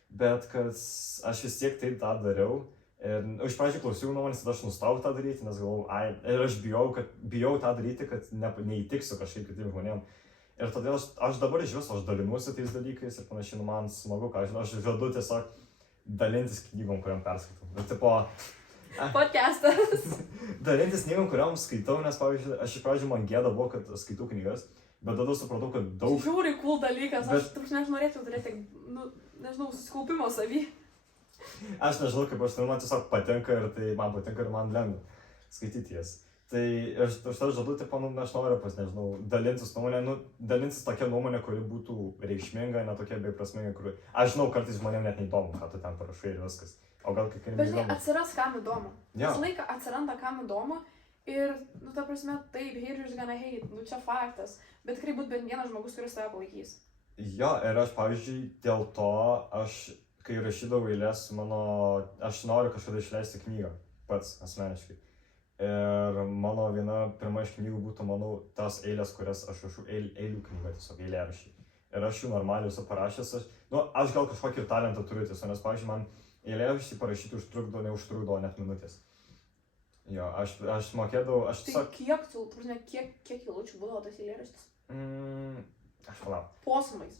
Bet kad aš vis tiek taip tą dariau. Ir iš pradžių klausiau nuomonės, tada aš nustojau tą daryti, nes galvojau, ir aš bijau tą daryti, kad neįtiksiu kažkaip kitiem žmonėm. Ir todėl aš dabar iš viso, aš dalinuosi tais dalykais ir panašiai, man smagu, ką aš vedu tiesiog dalintis knygom, kuriam perskaitau. Bet podcastas. Dalintis knygom, kuriam skaitau, nes, pavyzdžiui, aš iš pradžių man gėda buvo, kad skaitau knygas. Bet tada supratau, kad daug... Žiūri cool dalykas, aš norėčiau turėti, nežinau, susikaupimo savy. Aš nežinau, kaip man tiesiog patinka ir tai man patinka ir man lengva skaityti jas. Tai aš tą žadu, aš noriu dalintis nuomonę, dalintis tokia nuomonė, kuri būtų reikšminga, netokia beprasminga, kur... Aš žinau, kartais žmonėm net neįdomu, ką tu ten parašai ir viskas. O gal kai neįdomu. Bet žinai, atsiras kam įdomu. Visą laiką atsiranda kam įdomu. Ir, ta prasme, taip, haters gonna hate, čia faktas, bet tikrai būt bent vienas žmogus, kuris tave palaikys. Jo, ir aš, pavyzdžiui, dėl to, kai rašydavau eilės, aš noriu kažkada išleisti knygą, pats, asmeniškai. Ir mano viena pirma iš knygų būtų, tas eilės, kurias aš rašau, eilių knyga, tiesiog eilėraščiai. Ir aš jų normaliai esu parašęs, aš gal kažkokį talentą turiu tiesiog, nes, pavyzdžiui, man eilėraščiai parašyti neužtrukdo net minutės. Jo, aš mokėdavau, tiesiog... Tai kiek eilučių būdavo tas eilėraštis? Aš palau. Posmais.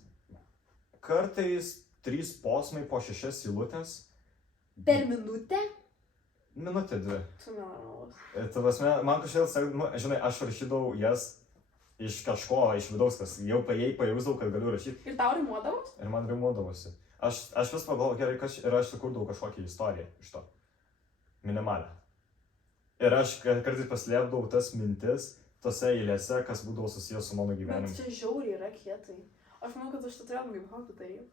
Kartais 3 posmai po 6 eilutės. Per minutę? Minutė 2. Tu nenormalus. Man kažkaip, žinai, aš rašydavau jas iš kažko, iš vidaus, kas jau pajausdavau, kad galiu rašyti. Ir tau rimuodavos? Ir man rimuodavosi. Aš vis pagalvojau, gerai, ir aš sukurdavau kažkokią istoriją iš to. Minimalę. Ir aš kartais paslėpdavau tas mintis tose eilėse, kas būdavo susijęs su mano gyvenimu. Bet čia žiauriai yra kietai. Aš manau, kad aš tą turėtum kaip hobį daryti.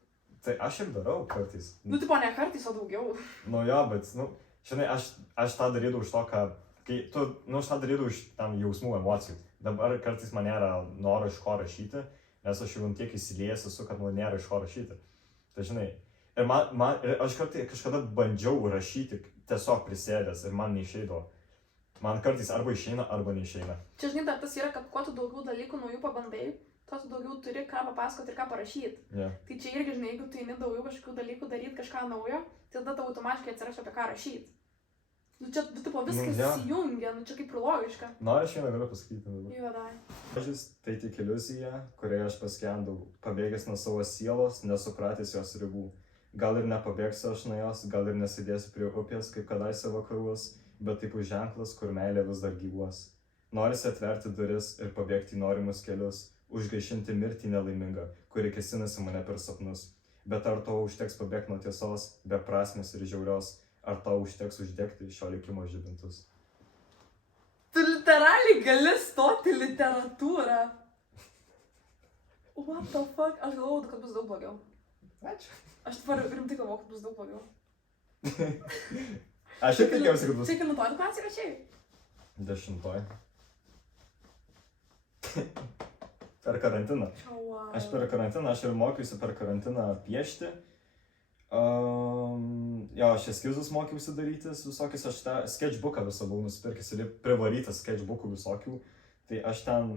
Tai aš ir darau kartais. Ne kartais, o daugiau. Jo, bet, žinai, aš tą darydavau iš to, aš tą darydavau iš tam jausmų, emocijų. Dabar kartais man nėra noro iš ko rašyti, nes aš jau tiek įsiliejęs esu, kad man nėra iš ko rašyti. Tai žinai, ir aš kažkada bandžiau rašyti tiesiog prisėdęs ir man neišeidavo. Man kartais arba išeina, arba neišeina. Čia, žinai, tas yra, kad kuo tu daugiau dalykų naujų pabandai, tuo tu daugiau turi ką papasakoti ir ką parašyti. Yeah. Tai čia irgi, žinai, jeigu tu eini daugiau kažkokių dalykų daryti, kažką naujo, tai tada tau automatiškai atsiras apie ką rašyti. Čia, viskas įsijungia, čia kaip ir logiška. Aš vieną galiu pasakyti. Jo, dai. Tai tik iliuzija, kurioje aš paskendau, pabėgęs nuo savo sielos, nesupratęs jos ribų. Gal ir nepabėgsiu aš nuo jos, gal ir nesidėsiu prie upės, kaip kadaise vakarus, bet taip ženklas, kur meilė vis dar gyvuos. Norisi atverti duris ir pabėgti į norimus kelius, užgaišinti mirtį nelaimingą, kuri kėsinasi mane per sapnus. Bet ar to užteks pabėgti nuo tiesos, beprasmės ir žiaurios, ar tau užteks uždegti šio likimo žibintus? Tu literaliai gali stoti literatūrą. What the fuck? Aš galvoju, kad bus daug blogiau. Ačiū. Aš rimtai galvoju, kad bus daug blogiau. Aš ir tikėjausi, kad bus. Čia kelintoj klasė rašiai? 10. Per karantiną. Wow. Aš per karantiną, aš ir mokiausi per karantiną piešti. Jo, aš eskizus mokiausi darytis visokius, aš tą sketchbooką visą buvau nusipirkęs ir privarytas sketchbookų visokių. Tai aš ten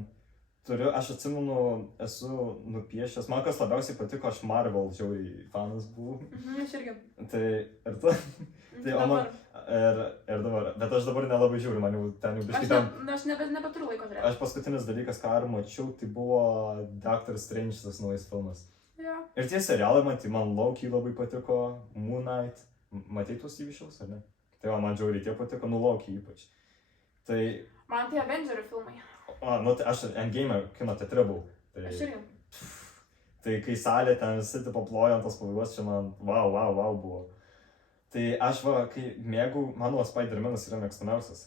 turiu, aš atsimenu, esu nupiešęs, man kas labiausiai patiko, aš Marvel žiauriai fanas buvau. Aš irgi. Tai ir tu? Tai o man, ir dabar, bet aš dabar nelabai žiūriu, man jau ten jau biškai ten. Aš nebeturiu laiko žiūrėti. Aš paskutinis dalykas, ką ar mačiau, tai buvo Doctor Strange tas naujas filmas. Yeah. Ir tie serialai, man Loki labai patiko, Moon Knight. Matei tuos įvyšiaus, ar ne? Tai man žiauriai tie patiko, Loki ypač. Tai... Man tai Avengerių filmai. Tai aš Endgame kino teatre buvau. Tai, aš irgi. Tai kai salė ten visi tipo plojant tos pabaigos, čia man wow buvo. Tai aš kai mėgau, mano Spider-Manas yra mėgstamiausias.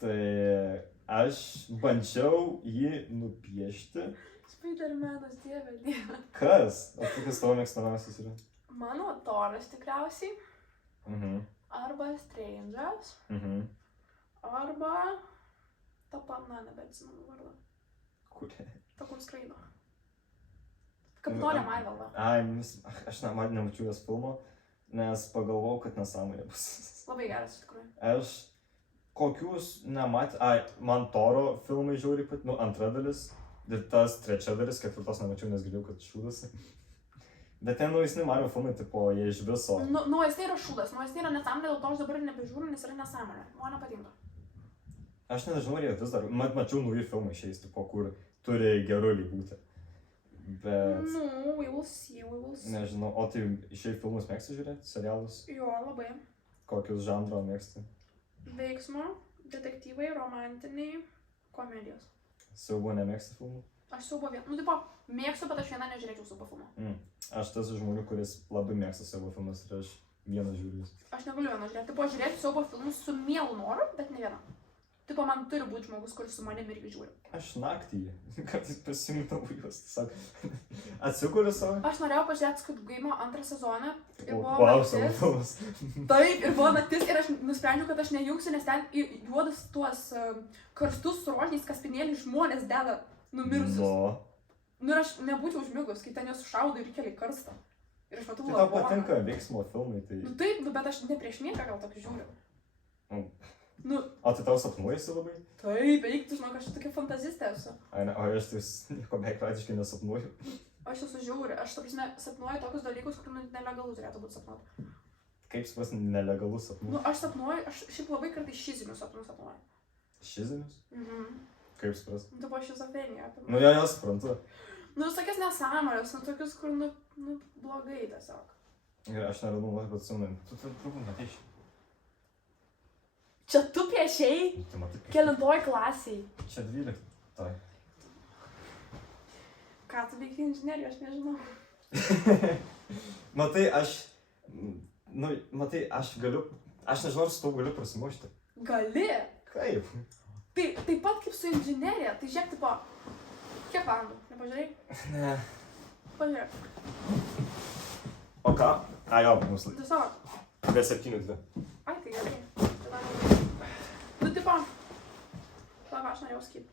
Tai aš bandžiau jį nupiešti. Spider-Manas, dieve. Kas? O kokias tavo mėgstamiausias yra? Mano Thoras tikriausiai. Arba Strange'as. Arba... Ta pana, nebeatsimenu vardą. Kurie? Ta, kur skraido. Kapitolė Marvel, va. Aš nemačiau jos filmo, nes pagalvojau, kad nesąmonė bus. Labai geras, iš tikrųjų. Aš kokius man Toro filmai žiauriai pat, antra dalis, ir tas trečia dalis, ketvirtos nemačiau, nes girdėjau, kad šūdas. Bet ten naujesni Marvel filmai, tipo, jie iš viso. Naujesni yra šūdas, naujesni yra nesąmonė, dėl to aš dabar nebežiūriu, nes yra nesąmonė. Man nepatinka. Aš nežinau, ar jie vis dar, mačiau nauji filmai šiais, tipo, kur turi gerulį būti. Bet... we will see. Nežinau, o tai šiaip filmus mėgsti žiūrėti, serialus? Jo, labai. Kokius žanro mėgsti? Veiksmo, detektyvai, romantiniai, komedijos. Siaubo nemėgsti filmų? Aš siaubo tipo, mėgstu, bet aš vieną nežiūrėčiau siaubo filmą. Aš tas žmonių, kuris labai mėgsta siaubo filmus ir aš vieną žiūriu. Aš negaliu vieną žiūrėti. Tipo, žiūrėti siaubo filmus su mielu noru, bet ne vieną. Tipo, man turi būti žmogus, kuris su manim irgi žiūri. Aš naktį, kartais pasimindavau juos, tiesiog atsikuriu savo. Aš norėjau pažiūrėti Squid Game'o antrą sezoną. Ir buvo naktis. Taip, ir buvo naktis ir aš nusprendžiau, kad aš nejungsiu, nes ten juodus tuos karstus su rožiniais kaspinėliais žmonės deda numirusius. Ir aš nebūčiau užmigus, kai ten juos šaudo ir įkelia į karstą. Ir aš matau, tai tau patinka veiksmo filmai, tai... Taip, bet aš ne prieš miegą gal tokį žiūriu. O tai tau sapnuojasi labai? Taip, eik, tu žinok, aš tokia fantazistė esu. O aš tai nieko beveik praktiškai nesapnuoju. Aš esu žiauri, aš sapnuoju tokius dalykus, kur nelegalu turėtų būti sapnuoti. Kaip supras nelegalus sapnuoti? Aš sapnuoju, aš šiaip labai kartais šizinius sapnus sapnuoju. Šizinius? Kaip supras? Tu buvo šizofrenija. Jo, suprantu. Tokias nesąmonės, tokius, kur, blogai tiesiog. Ir aš neradau, bet atsimenu, tu truputį matei. Čia tu piešiai? Kelintoj klasiai? Čia 12. Ką tu veiki inžineriją, aš nežinau. Matai, aš galiu, aš nežinau, ar su tau galiu prasimušti. Gali? Kaip? Tai taip pat kaip su inžinerija, tai žiūrėk, tipo, kiek valandų, nepažiūrėjai? Ne. Pažiūrėk. O ką? Jo, mums laikas. Tiesiog. Be 7. Ai, tai gerai. Tipo, tavo aš norėjau sakyti.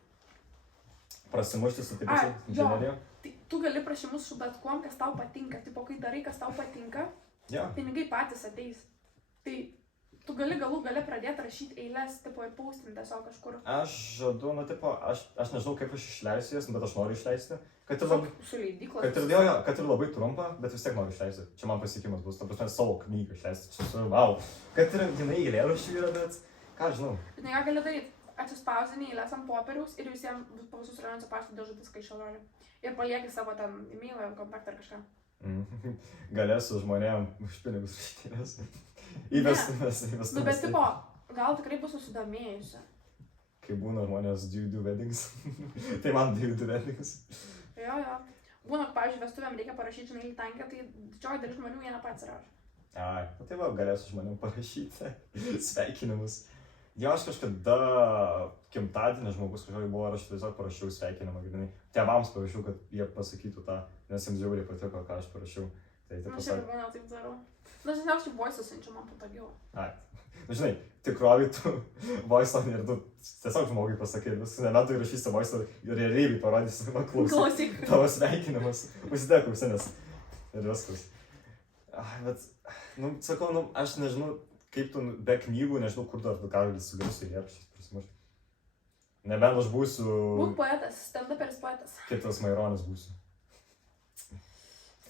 Prasimušti su taip pačiu inžinerija? Tai tu gali prašymus su bet kuom, kas tau patinka. Tipo, kai darai, kas tau patinka, pinigai patys ateis. Tai tu gali galų gale pradėti rašyti eilės, tipo, ir paustinti tiesiog kažkur. Aš žadu, aš nežinau, kaip aš išleisiu jas, bet aš noriu išleisti. Kad ir labai trumpa, bet vis tiek noriu išleisti. Čia man pasiekimas bus, ta prasme, savo knygą išleisti. Kad ir jinai eilėraščių yra, bet ką žinau. Žinai, ką gali daryti? Atsispausdini eilės ant popieriaus ir visiems po visus rajonus pašto dėžutės kaišalolį. Ir palieki savo ten e-mailą, kontaktą ar kažką. Galėsiu žmonėm už pinigus rašyti. Įvestuvės. Bet tipo, gal tikrai bus susidomėjusi. kai būna žmonės do weddings. Tai man do weddings. Jo. Būna, pavyzdžiui, vestuvėm reikia parašyti, žinai, litankę, tai didžioji dalis žmonių jie nepasirašo. Ai, tai va, galėsiu žmonėm parašyti sveikinimus. Jo, aš kažkada gimtadienį žmogus kažkokį buvo ir aš tiesiog parašiau sveikinimą, grinai. Tėvams parašiau, kad jie pasakytų tą, nes jiems žiauriai patiko, ką aš parašiau. Tai taip Aš ir būna taip darau. Dažniausiai voice siunčiu, man patogiau. Ai, žinai, tikrovai tu voice ir tu tiesiog žmogui pasakai, viskas, nebent tu įrašysi voice ir realiai parodysi, man klausyk. Tavo sveikinimas, užsidėk ausinės ir viskas. Ai, bet, sakau, aš nežinau, kaip tu be knygų, nežinau, kur dar tu gali sugrįžti į eilėraščius prasimušti. Nebent aš būsiu... Būk poetas, stand-uperis poetas. Kitas Maironis būsiu.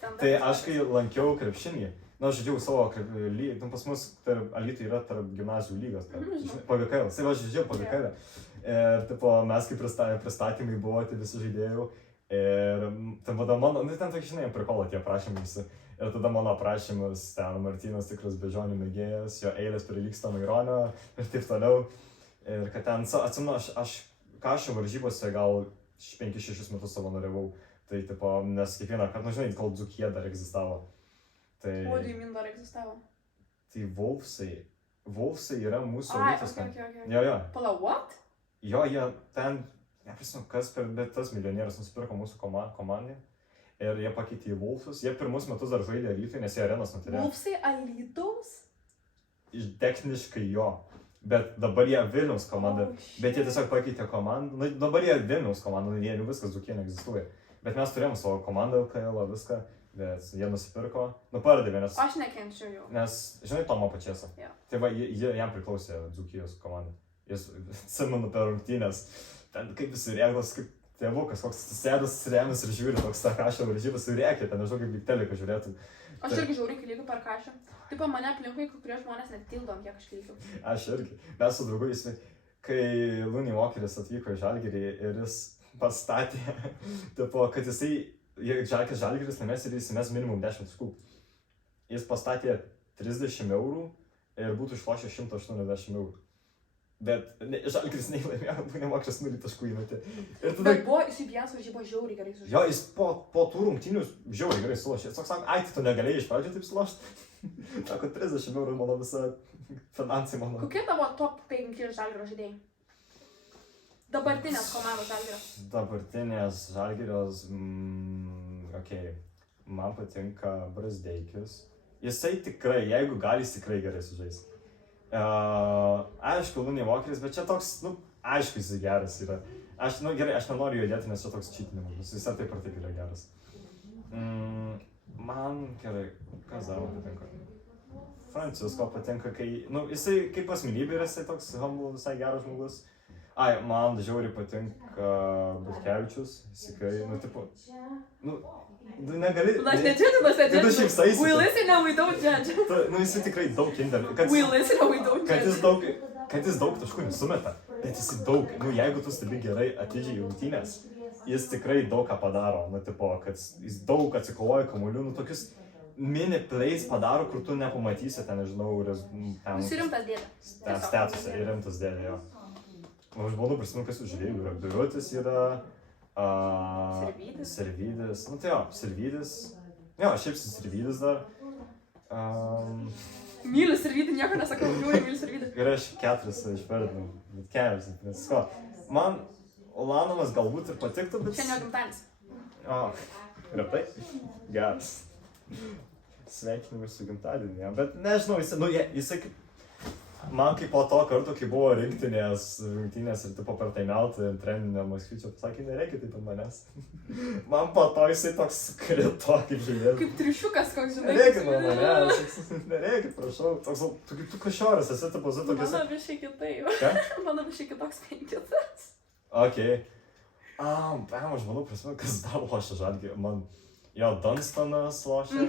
Tai aš kai lankiau krepšinį, aš žaidžiau savo krepšinį, pas mus Alytuje yra tarp gimnazijų lygos, PGK, tai aš žaidžiau PGK. Ir mes kaip pristatymai buvo, tai visi žaidėjų. Ir tada mano, ten tokie, žinai, prikolo tie prašymai visi. Ir tada mano prašymas, ten Martynas tikras beždžionių mėgėjas, jo eilės prilygsta Maironio ir taip toliau. Ir kad ten, atsimenu, aš kašio varžybose gal 5-6 metus savanoriavau. Tai, nes kiekvieną kartą, žinai, kol Dzūkija dar egzistavo. Tai... O, Daimin dar egzistavo? Tai Wolfsai yra mūsų Alytus. Okay. Jo. Pala, what? Jo, jie ten, neprisimenu kas, bet tas milijonierius nusipirko mūsų komandai. Ir jie pakeitė į Wolfus. Jie pirmus metus dar žaidė Alytui, nes jie arenos neturėjo. Wolfsai Alytaus? Techniškai jo. Bet dabar jie Vilniaus komanda. Bet jie tiesiog pakeitė komandą. Dabar jie Vilniaus komanda, jie jau viskas Dzūkija neegzistuoja. Bet mes turėjom savo komandą LKL, viską, bet jie nusipirko, pardavė, nes... Aš nekenčiu jų. Nes, žinai, Tomą Pačiasą. Yeah. Tai va, jam priklausė Dzūkijos komanda. Jis, atsimenu per rungtynės, ten kaip jis rėkos, kaip tėvukas, koks sėdas rėmis ir žiūri, toks tą kašio varžybas ir rėkė, ten nežinau, kaip lyg teliką žiūrėtų. Aš irgi žiūriu, kai lygiu per kašą. Taip, mane aplinkui, kurie žmonės net tildom, kiek aš lygiu. Aš irgi. Mes su draugu, kai Lunį Walkeris atvyko į Žalgirį ir jis pastatė, kad jisai, Žalgiris laimės ir jis įmes minimum 10 taškų. Jis pastatė 30 eurų ir būtų išlošęs 180 eurų. Bet Žalgiris neįlaimėjo, Lunį Walkeris 0 taškų įmetė. Bet buvo, jisai vienas varžybo žiauriai gerai sužaidė. Jo, jis po tų rungtynių žiauriai gerai sulošė. Jis sako, ai, tu negalėjai iš pradžių taip sulošti. Sako, 30 eurų mano visa finansai mano. Kokie tavo top 5 Žalgirio žaidėjai? Dabartinės komandos Žalgirio. Dabartinės Žalgirios, man patinka Brazdeikis. Jisai tikrai, jeigu gali, jis tikrai gerai sužais. Aišku, Lunį Walkeris, bet čia toks, aišku, jisai geras yra. Gerai, aš nenoriu judėti, nes čia toks čytinimas, jisai taip ar taip yra geras. Man gerai, kas dar man patinka? Francisko patinka, kai, jisai kaip asmenybė yra, jisai toks humble, visai geras žmogus. Ai, man žiauriai patinka Butkevičius, jis tikrai, negali... Aš nečiūtinas, Tai tu šypsaisi. We listen and we don't judge. Jisai tikrai daug indėlių. We listen and we don't judge. Kad jis daug taškų nesumeta, bet jisai daug, jeigu tu stebi gerai atidžiai rungtynes, jis tikrai daug ką padaro, kad jis daug atsikovoja kamuolių, tokius mini plays padaro, kur tu nepamatysi, ten, nežinau, Jis rimtas dėdė. Ten statusą, rimtas dėdė, jo. Aš bandau prisimenu, kas žiūrėjau, yra Birutis, yra... Servydis. Tai jo, Servydis. Jo, šiaip su Servydis dar. Myliu Servydį, nieko nesakau, žiūrėjau, myliu Servydį. Gerai, aš 4 išvardinau, bet kelias, nes ko. Man Ulanovas galbūt ir patiktų, bet... Šiandien jo gimtadienis. Retai? Geras. Sveikinimai su gimtadieniu, bet nežinau, jisai kaip... Man kaip po to kartu, kai buvo rungtynės ir per taimiautą treninę Moskvyčio pasakė, nereikia taip ant manęs. Man po to jisai toks krito, kaip žaidėjas. Kaip triušiukas, koks žinai. Nereikia nuo manęs, nereikia, prašau. Tu kašioras, esi tokias... Mano biškai kitaip. Ką? Mano biškai kitoks penkitas. Okei. Aš manau, prisimenu, kas dar lošia Žalgirį. Man, jo, Dunstanas lošia.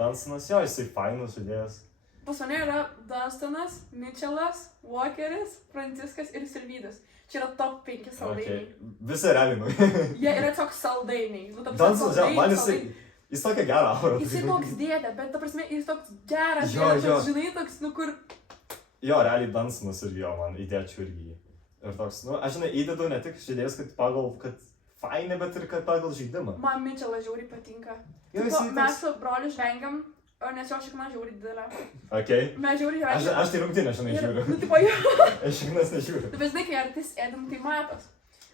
Dunstanas, jo, jisai fainas žaidėjas. Pas mane yra Dunstanas, Mitchellas, Walkeris, Franciskas ir Servydis. Čia yra top 5 saldainiai. Visi realimai. Jie yra tiesiog saldainiai. Dunstanas, man jis tokia gera aura. Jisai toks dėdė, bet ta prasme, jis toks geras. Jo. Žinai, toks, kur... Jo, realiai Dunstanas irgi jo, man įdėčiau irgi jį. Ir toks, nu, aš žinai, įdedu ne tik žaidėjas, kad pagal, kad fainai, bet ir kad pagal žaidimą. Man Mitchellas žiauriai patinka. Jo, Tipo, jisai mes toks- su broliu žvengiam, nes jo šikna žiauriai didelė. Okay. Mes žiauriai žvengiam. Aš tai rungtynę, žinai, Ir, žiūriu. nu, tipo, jo. Aš šiknas nežiūriu. Tu žinai, kai artis ėdam, tai matos.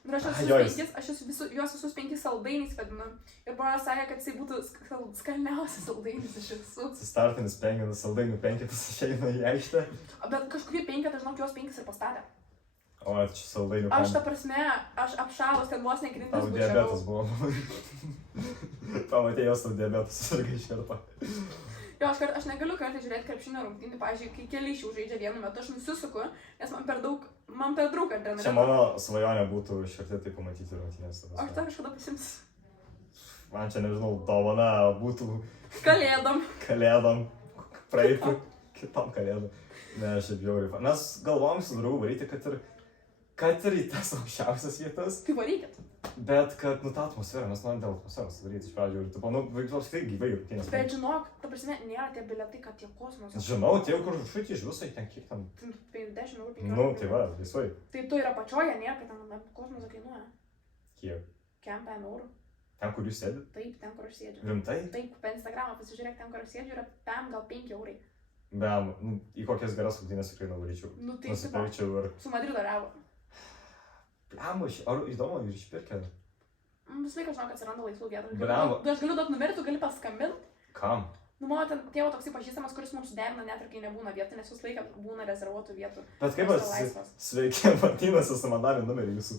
Ir aš Jo, juos visus 5 saldainiais vadinu. Ir brolis sakė, kad jisai būtų skalniausias saldainis iš visų. Startinis penketas, saldainių penketas išeina į aikštę. Bet kažkokie 5, aš žinau, juos 5 ir pastatė. O, čia saldainių Aš ta prasme, aš apšalus, ten vos nekrintis Tau diabetas buvo. Pamatė jos, tau diabetas susirgai iš karto. Jo, aš negaliu kartais žiūrėti krepšinio rungtynį, pavyzdžiui, kai keli iš jų žaidžia vienu metu, aš nusisuku, nes man per daug adrenalino. Čia mano svajonė būtų šiek tiek tai pamatyti rungtynės. Aš tą kažkada pasimsiu. Man čia, nežinau, dovana būtų Kalėdom. kalėdom, praeitų kitom kalėdom. Ne, šiaip bjauriai. Mes galvojom su draugu varyti, kad ir į tas aukščiausias vietas, Tai varykit. bet kad, nu, tą atmosferą, mes norim dėl atmosferos daryti iš pradžių. Ir, tipo, nu, vaikos tai gyvai rungtynės. Bet žinok, ta prasme, nėra tie bilietai, kad tie kosmosas. Žinau, tie, kur šuti iš viso, ten kiek ten. 50 eurų, 15 Nu, tai va, laisvai. Tai tu yra pačioje, nėra, kad ten kosmosą kainuoja. Kiek? Kem 5 eurų. Ten, kur jūs sėdit? Taip, ten, kur aš sėdžiu. Rimtai? Taip, per Instagramą pasižiūrėk, ten, kur aš sėdžiu, yra 5 gal 5 eurai. Bem, nu, į kokias geras rungtynės tikrai nuvaryčiau. Nu, tai tipo, Nusipirkčiau ir... su Madrido Realo. Bliamu, ar įdomu, ir išpirkė? Visą laiką žinau, kad atsiranda laisvų vietų. Blemba. Aš galiu duoti numerį, tu gali paskambinti. Kam? Nu, mano ten tėvo toksai pažįstamas, kuris mums suderina net ir kai nebūna vietų, nes visą laiką būna rezervuotų vietų. Bet kaip Jos aš... yra laisvos. Sveiki, Martynas, esu man davė numerį jūsų.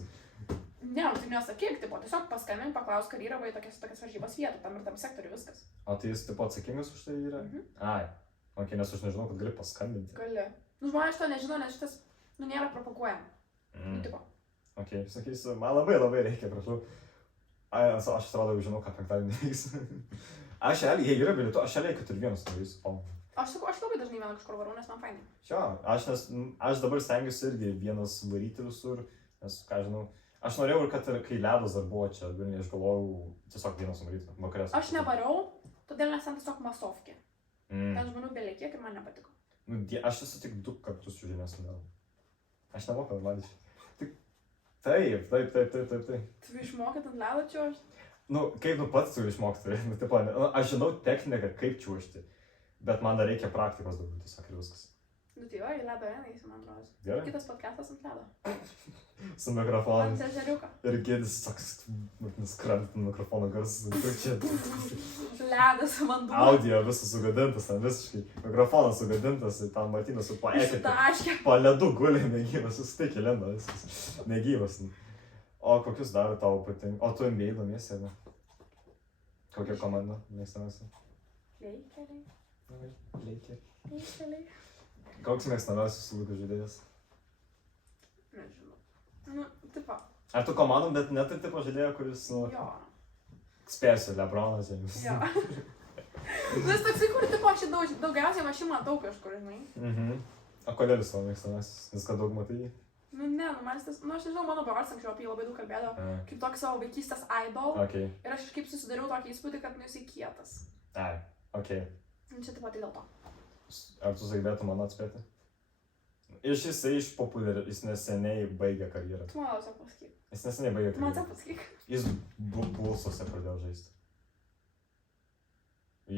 Ne, nu, tai nesakyk, tipo, tiesiog paskambink, paklausk, ar yra tokias varžybas vietų, tam ir tam sektoriu viskas. O tai jis, tipo, atsakingas už tai yra? Mhm. Ai. Ok, nes aš nežinau, kad gali paskambinti. Gali. Nu, žmonės to nežino, nes šitas, nu, nėra propaguojama. Nu, tipo. Ok, sakysiu, man labai reikia, prašau. Ai, aš atrodo, jau žinau, ką penktadienį vyks. Aš realiai, jei yra bilietų, aš realiai 4-1 nuvysiu. Aš sakau, aš labai dažnai vieną kažkur varau, nes man fainai. Čia, aš dabar stengiuosi irgi vienas varyti visur, nes, ką žinau, aš norėjau ir kad kai ledas dar buvo čia, Vilniuje, aš galvojau tiesiog vienas varyti, vakarės. Aš nevariau, todėl nes ten tiesiog masovkė. Mm. Ten žmonių belekiek ir man nepatiko. Nu, aš esu tik 2 kartus čiūžinės nedėl. Aš nemoku normaliai. Taip. Tu išmokyt ant ledo čiuožti? Nu, kaip nu pats turiu išmokti, nu, tipo, aš žinau techniką, kaip čiuožti, bet man dar reikia praktikos daugiau, tiesiog ir viskas. Nu, tai jo, į ledo eisi, man atrodo. Gerai. Kitas podcastas ant ledo. Su mikrofonu. Ant ežeriuko. Ir gėdis toks, nuskrenta mikrofono garsas, ir čia Ledas, vanduo. audio visas sugadintas, ten visiškai, mikrofonas sugadintas, ir ten Martynas su paekė, Ištaškė. po ledu gulė negyvas, jis tik įlindo, visas negyvas. O kokius dar tau patinka? O tu NBA domiesi, ar ne? Kokia komanda mėgstamiausia? Leikeriai. Lakers. Leikeriai. Koks mėgstamiausias lūdų žaidėjas? Nežinau. Nu, tipo. Ar tu komandom, bet net ir tipo žaidėjo, kuris, nu, Jo. spėsiu, Lebronas, James. Jo. Vis toksai, kur tipo aš daugiausiai aš jį matau kažkur, žinai. Mhm. O kodėl jis tavo mėgstamiausias? Nes kad daug matai jį? Nu, ne, nu, man jis, nu, aš nežinau, mano brolis anksčiau apie jį labai daug kalbėdavo. Kaip tokį savo vaikystės idol. Ok. Ir aš kažkaip susidariau tokį įspūdį, kad nu jisai kietas. Ai, ok. Nu, čia taip pat dėl to. Ar tu sugebėtum man atspėti? Jisai jis neseniai baigė karjerą. Tu man tiesiog pasakyk. Jis neseniai baigė Tu man tiesiog karjerą. pasakyk. Jis Bullsuose pradėjo žaisti.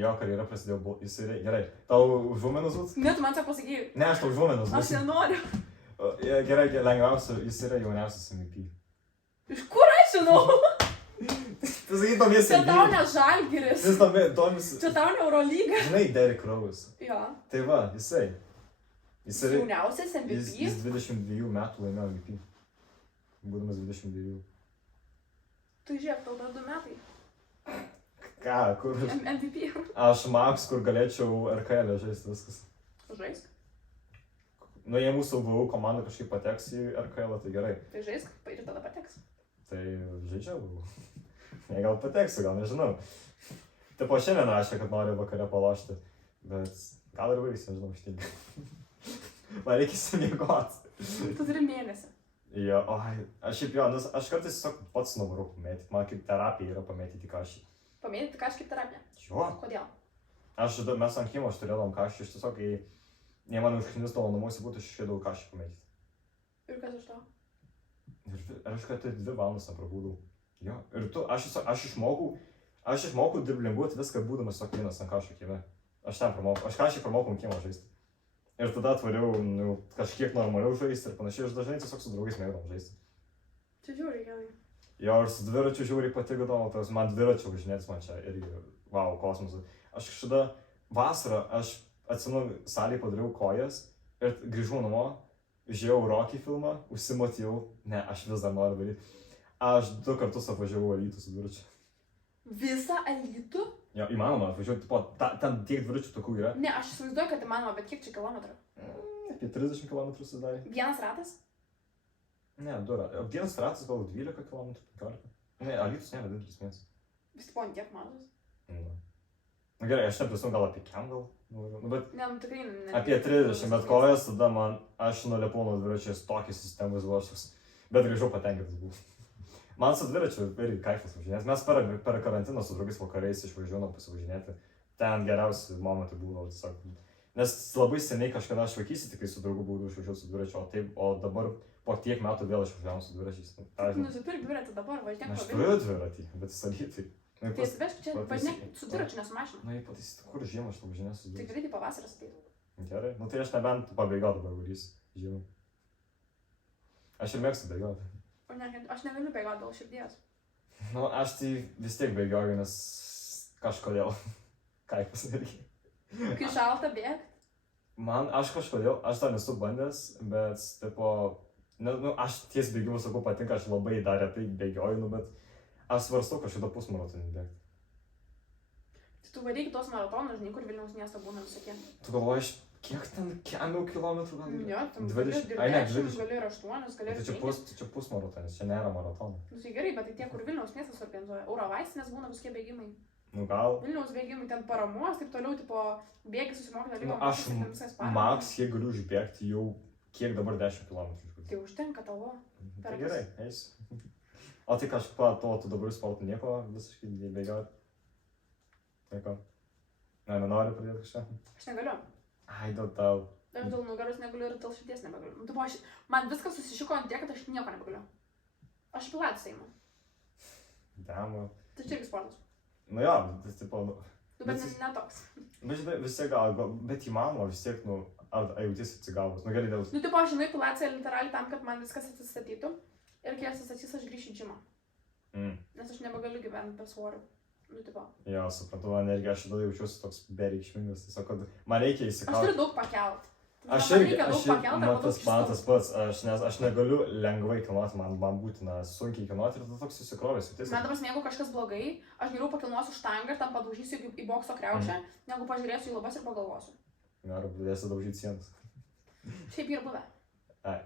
Jo karjera prasidėjo jis yra... Gerai, tau užuomenos būt? Ne, tu man tiesiog pasakyk. Ne, aš tau užuomenos Aš būt. nenoriu. Gerai, lengviausia, jis yra jauniausias MVP. Iš kur aš žinau? Tu sakai, domiesi Čia tau NBA. ne Žalgiris. Jis domisi... Čia tau ne Eurolyga. Žinai, Derrick Rose. Jo. Tai va, jisai. Jis yra... Jauniausias MVP. Jis 22 metų laimėjo MVP. Būdamas 22. Tu žiūrėk, tau dar 2 metai. Ką, kur? MVP. Aš Max, kur galėčiau RKL žaisti viskas. Žaisk. Nu, jei mūsų VU komanda kažkaip pateks į RKL, tai gerai. Tai žaisk, ir tada pateks. Tai žaidžiau VU. Ne, gal pateksiu, gal nežinau. Taip, o šiandien rašė, kad nori vakare palošti. Bet gal ir vaiks, nežinau, štai. Man reikia įsimiegoti. Tu turi mėnesį. Jo, oi, aš šiaip jo, nes aš kartais tiesiog pats nuvarau pamėtyti. Man kaip terapija yra pamėtyti kašį. Pamėtyti kažkaip terapiją. Jo. Kodėl? Mes ant Kimo aš turėdavom kašį, aš tiesiog, kai jie man užknisdavo namuose būtų, aš išėdavau kašį pamėtyti. Ir kas iš to? Ir aš kad 2 valandas neprabūdau. Jo, ir aš išmokau driblinguoti viską būdamas tiesiog vienas ant kažko kieme. Aš ten pramokau, aš kažkiek pramokau kiemą žaisti. Ir tada atvariau kažkiek normaliau žaisti ir panašiai, aš dažnai tiesiog su draugais mėgdavau žaisti. Čia žiūri gerai. Jo, ir su dviračiu žiūri patikdavo, tas man dviračiu važinėtis man čia irgi, wow, kosmosas. Aš kažkada vasarą, aš atsimenu, salėje padariau kojas ir grįžau namo, žiūrėjau Rocky filmą, užsimotėjau, ne, aš vis dar noriu daryti. Aš 2 kartus apvažiavau Alytų su dviračiu. Visą Alytų? Jo, įmanoma atvažiuoti, ten tiek dviračių tokių yra. Ne, aš įsivaizduoju, kad įmanoma, bet kiek čia kilometrų? Apie 30 km sudarė. Vienas ratas? Ne, 2 ratai. Vienas ratas gal 12 km, 15. Ne, Alytus nėra didelis miestas. Vis tipo tiek mažas. Na gerai, aš neprisimenu gal apie kem gal. Bet Ne, nu tikrai ne. apie 30, bet kojas tada aš nulipau nuo dviračiais tokį sistemos vašus. Bet grįžau patenkintas buvau. Man su dviračiu irgi kaifas važinėti. Mes per karantiną su draugais vakariais išvažiuojom pasivažinėti. Ten geriausi momentai buvo tiesiog. Nes labai seniai kažkada aš vaikysi tik su draugu būdavau išvažiuoti su dviračiu, o dabar po tiek metų vėl išvažiavom su dviračiais. Nusipirk dviratį dabar, važinėk Aš po turiu dviratį, bet jis Alytui. Tai įsivežk čia, važinėk su dviračiu, ne su mašina. Na, pataisyt, kur žiemą aš tau važinėsiu su Tai dviračiu. greitai pavasaras ateitų. Gerai, nu tai aš nebent pabėgiau dabar varysiu žiemą. Aš ir mėgstu bėgioti. Aš negaliu bėgioti dėl širdies. Nu, aš tai vis tiek bėgioju, nes kažkodėl. Kaifas irgi. Kai šalta bėgt. Aš kažkodėl, aš dar nesu bandęs, bet, tipo, aš ties bėgimu sakau patinka, aš labai dar retai bėgioju, bet aš svarstau kažkada pusmaratonį bėgti. Tai tu varyk tos maratonus, žinai, kur Vilniaus miesto būna visokie. Tu galvoji, kiek ten kelių kilometrų gal yra? Jo, tam 20. gali Ai, ne, ir 20. gali ir 8, gali ir Tai 5. čia pusmaratonis, čia nėra maratonas. Nu tai gerai, bet tai tie, kur Vilniaus miestas organizuoja. Eurovaistinės būna visokie bėgimai. Nu gal. Vilniaus bėgimai, ten paramos, taip toliau, tipo, bėgi susimokė dalyko. Nu, aš maks, kiek galiu užbėgti jau, kiek dabar 10 km. Tai užtenka tavo. Tai gerai, eisiu. O tai kažką tu dabar sportų nieko visiškai nebėgioti? Nieko? Ne, nenori pradėti kažką? Aš negaliu. Ai, dėl tau. Aš dėl nugaros negaliu ir dėl širdies nebegaliu. Nu, tipo, man viskas susišiko ant tiek, kad aš nieko nebegaliu. Aš pilates einu. Demo. Tai čia irgi sportas. Nu jo, tai tipo, Bet ne toks. Bet žinai, vis tiek gal, bet įmanoma vis tiek, ar jautiesi atsigavus. Nu gerai, dėl... Nu, tipo, aš žinai, pilatesą literaliai tam, kad man viskas atsistatytų. Ir kai atsistatys, aš grįšiu į džimą. Nes aš nebegaliu gyventi be svorių. Nu, tipo. Jo, suprantu, man irgi aš tada jaučiuosi toks bereikšmingas, tiesiog, kad man reikia įsikalti. Aš turiu daug pakelt. Aš man tas pats, aš negaliu lengvai kilnoti, man būtina sunkiai kilnoti ir tu toks susikrovęs. Man dabar jeigu kažkas blogai, aš geriau pakilnuosiu štangą ir tam padaužysiu į bokso kriaušę, negu pažiūrėsiu į lubas ir pagalvosiu. Ar pradėsiu daužyti sienas. Šiaip yra buvę. Ai.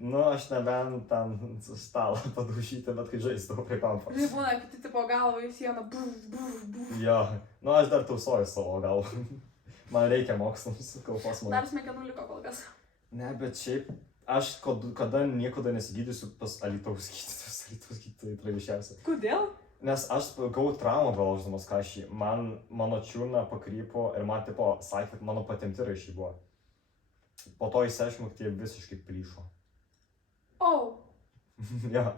Nu, aš nebent ten stalą padaužyti, bet kai žaisdavau prie kampo. Žinai, būna, kiti tipo galvą į sieną, buf. Jo, nu aš dar tausoju savo galvą. Man reikia mokslams, kalbos man. Dar smegenų liko kol kas. Ne, bet šiaip, aš kada niekada nesigydysiu pas Alytaus gydytojai tragiškiausia. Kodėl? Nes aš gavau traumą belauždamas kažkį, mano čiurna pakrypo ir man tipo sakė, kad mano patemti raiščiai buvo. Po to įsiaiškinu, kad jie visiškai plyšo. Ja.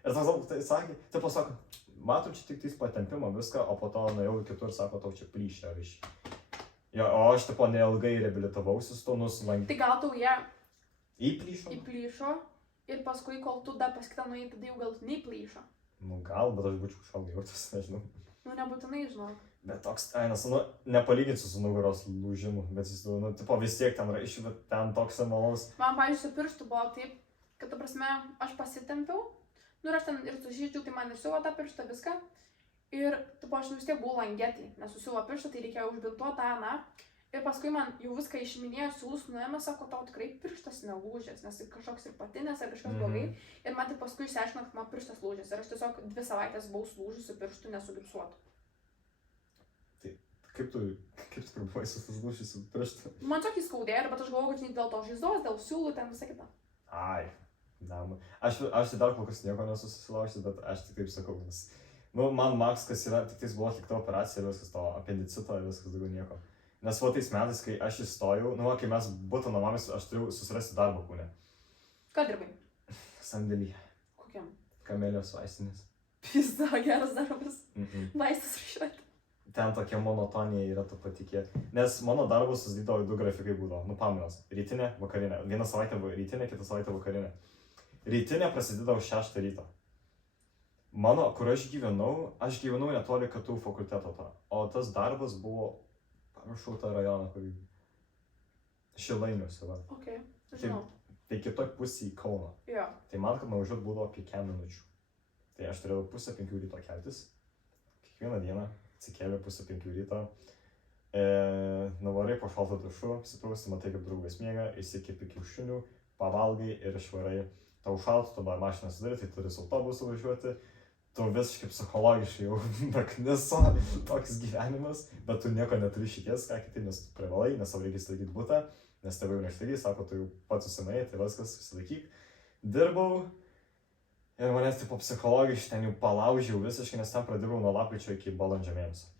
Ir tai sakė, tipo sako, matom čia tik tais patempimą viską, o po to nuėjau kitur ir sako, tau čia plyšia raiščiai. Ja, o aš tipo neilgai reabilitavausi su to nusilankyti. Tai gal tau jie įplyšo ir paskui, kol tu dar pas kitą nuėjai, tada jau galutinai plyšo. Nu gal, bet aš būčiau kažką jautus, nežinau. Nu nebūtinai, žinau. Bet toks, nes, nepalyginsiu su nugaros lūžimu, bet jis, tipo vis tiek ten raiščių, bet ten toks emolas. Man, pavyzdžiui, su pirštu buvo taip, kad, ta prasme, aš pasitempiau, nu ir aš ten ir sužydžiau, tai man ir siuvo tą pirštą viską. Ir, tipo, aš vis tiek buvau langetį, nes susiuvo pirštą, tai reikėjo užbintuoti tą, na. Ir paskui man jau viską išiminėjo, siūlus nuėmė, sako, tau tikrai pirštas nelūžęs, nes tai kažkoks ir patinės ar kažkas blogai. Ir man tik paskui išsiaiškino, kad man pirštas lūžęs. Ir aš tiesiog 2 savaitės buvau sulūžusi pirštų nesugipsuotų. Tai kaip tu kalbėjai su tas lūžusiu pirštu? Man tiesiog įskaudėjo, bet aš galvoju, kad žinai, dėl to žaizdos, dėl siūlų, ten visą kitą. Ai, dama. Aš tai dar kol kas nieko nesusilaužęs, bet aš tik taip sakau, nes... Nu, man maks, kas yra, tik tais buvo atlikta operacija ir viskas to, apendicito ir viskas daugiau nieko. Nes va tais metais, kai aš įstojau, nu, kai mes būtų nuomomis, aš turėjau susirasti darbą kūne. Ką dirbai? Sandėlį. Kokiam? Kamelijos vaistinės. Pizda, geras darbas. Vaistas rašyti. Ten tokia monotonija yra ta patikė. Nes mano darbas susidydavo 2 grafikai būdavo. Nu, paminas. Rytinė, vakarinė. Vieną savaitę rytinė, kitą savaitę vakarinė. Rytinė prasidėdavo 6 ryto. Mano, kur aš gyvenau netoli KTU fakulteto to. O tas darbas buvo, pamiršau tą rajoną, kur Šilainiuose. Va. Ok, žinau. Tai kitoj pusėje į Kauną. Jo. Tai man, kad nuvažiuot būdavo apie 4 minučių. Tai aš turėjau 4:30 ryto keltis. Kiekvieną dieną atsikėliau 4:30 ryto. Nuvarai po šaltą dušu, apsiprausti, matai, kaip draugas miega, įsikepi kiaušinių, pavalgai ir išvarai. Tau šaltų, tu mašiną sudarė, tai turi su autobusu važiuoti. Tu visiškai psichologiškai jau nakniso, toks gyvenimas, bet tu nieko neturi šities, ką kiti, nes tu privalai, nes savo reikia įsilaikyti butą, nes tėvai jau neišlaikys, sako, tu jau pats susimai, tai viskas, įsilaikyk. Dirbau ir manęs tipo psichologiškai ten jau palaužiau visiškai, nes ten pradirbau nuo lapkričio iki balandžio mėnesio.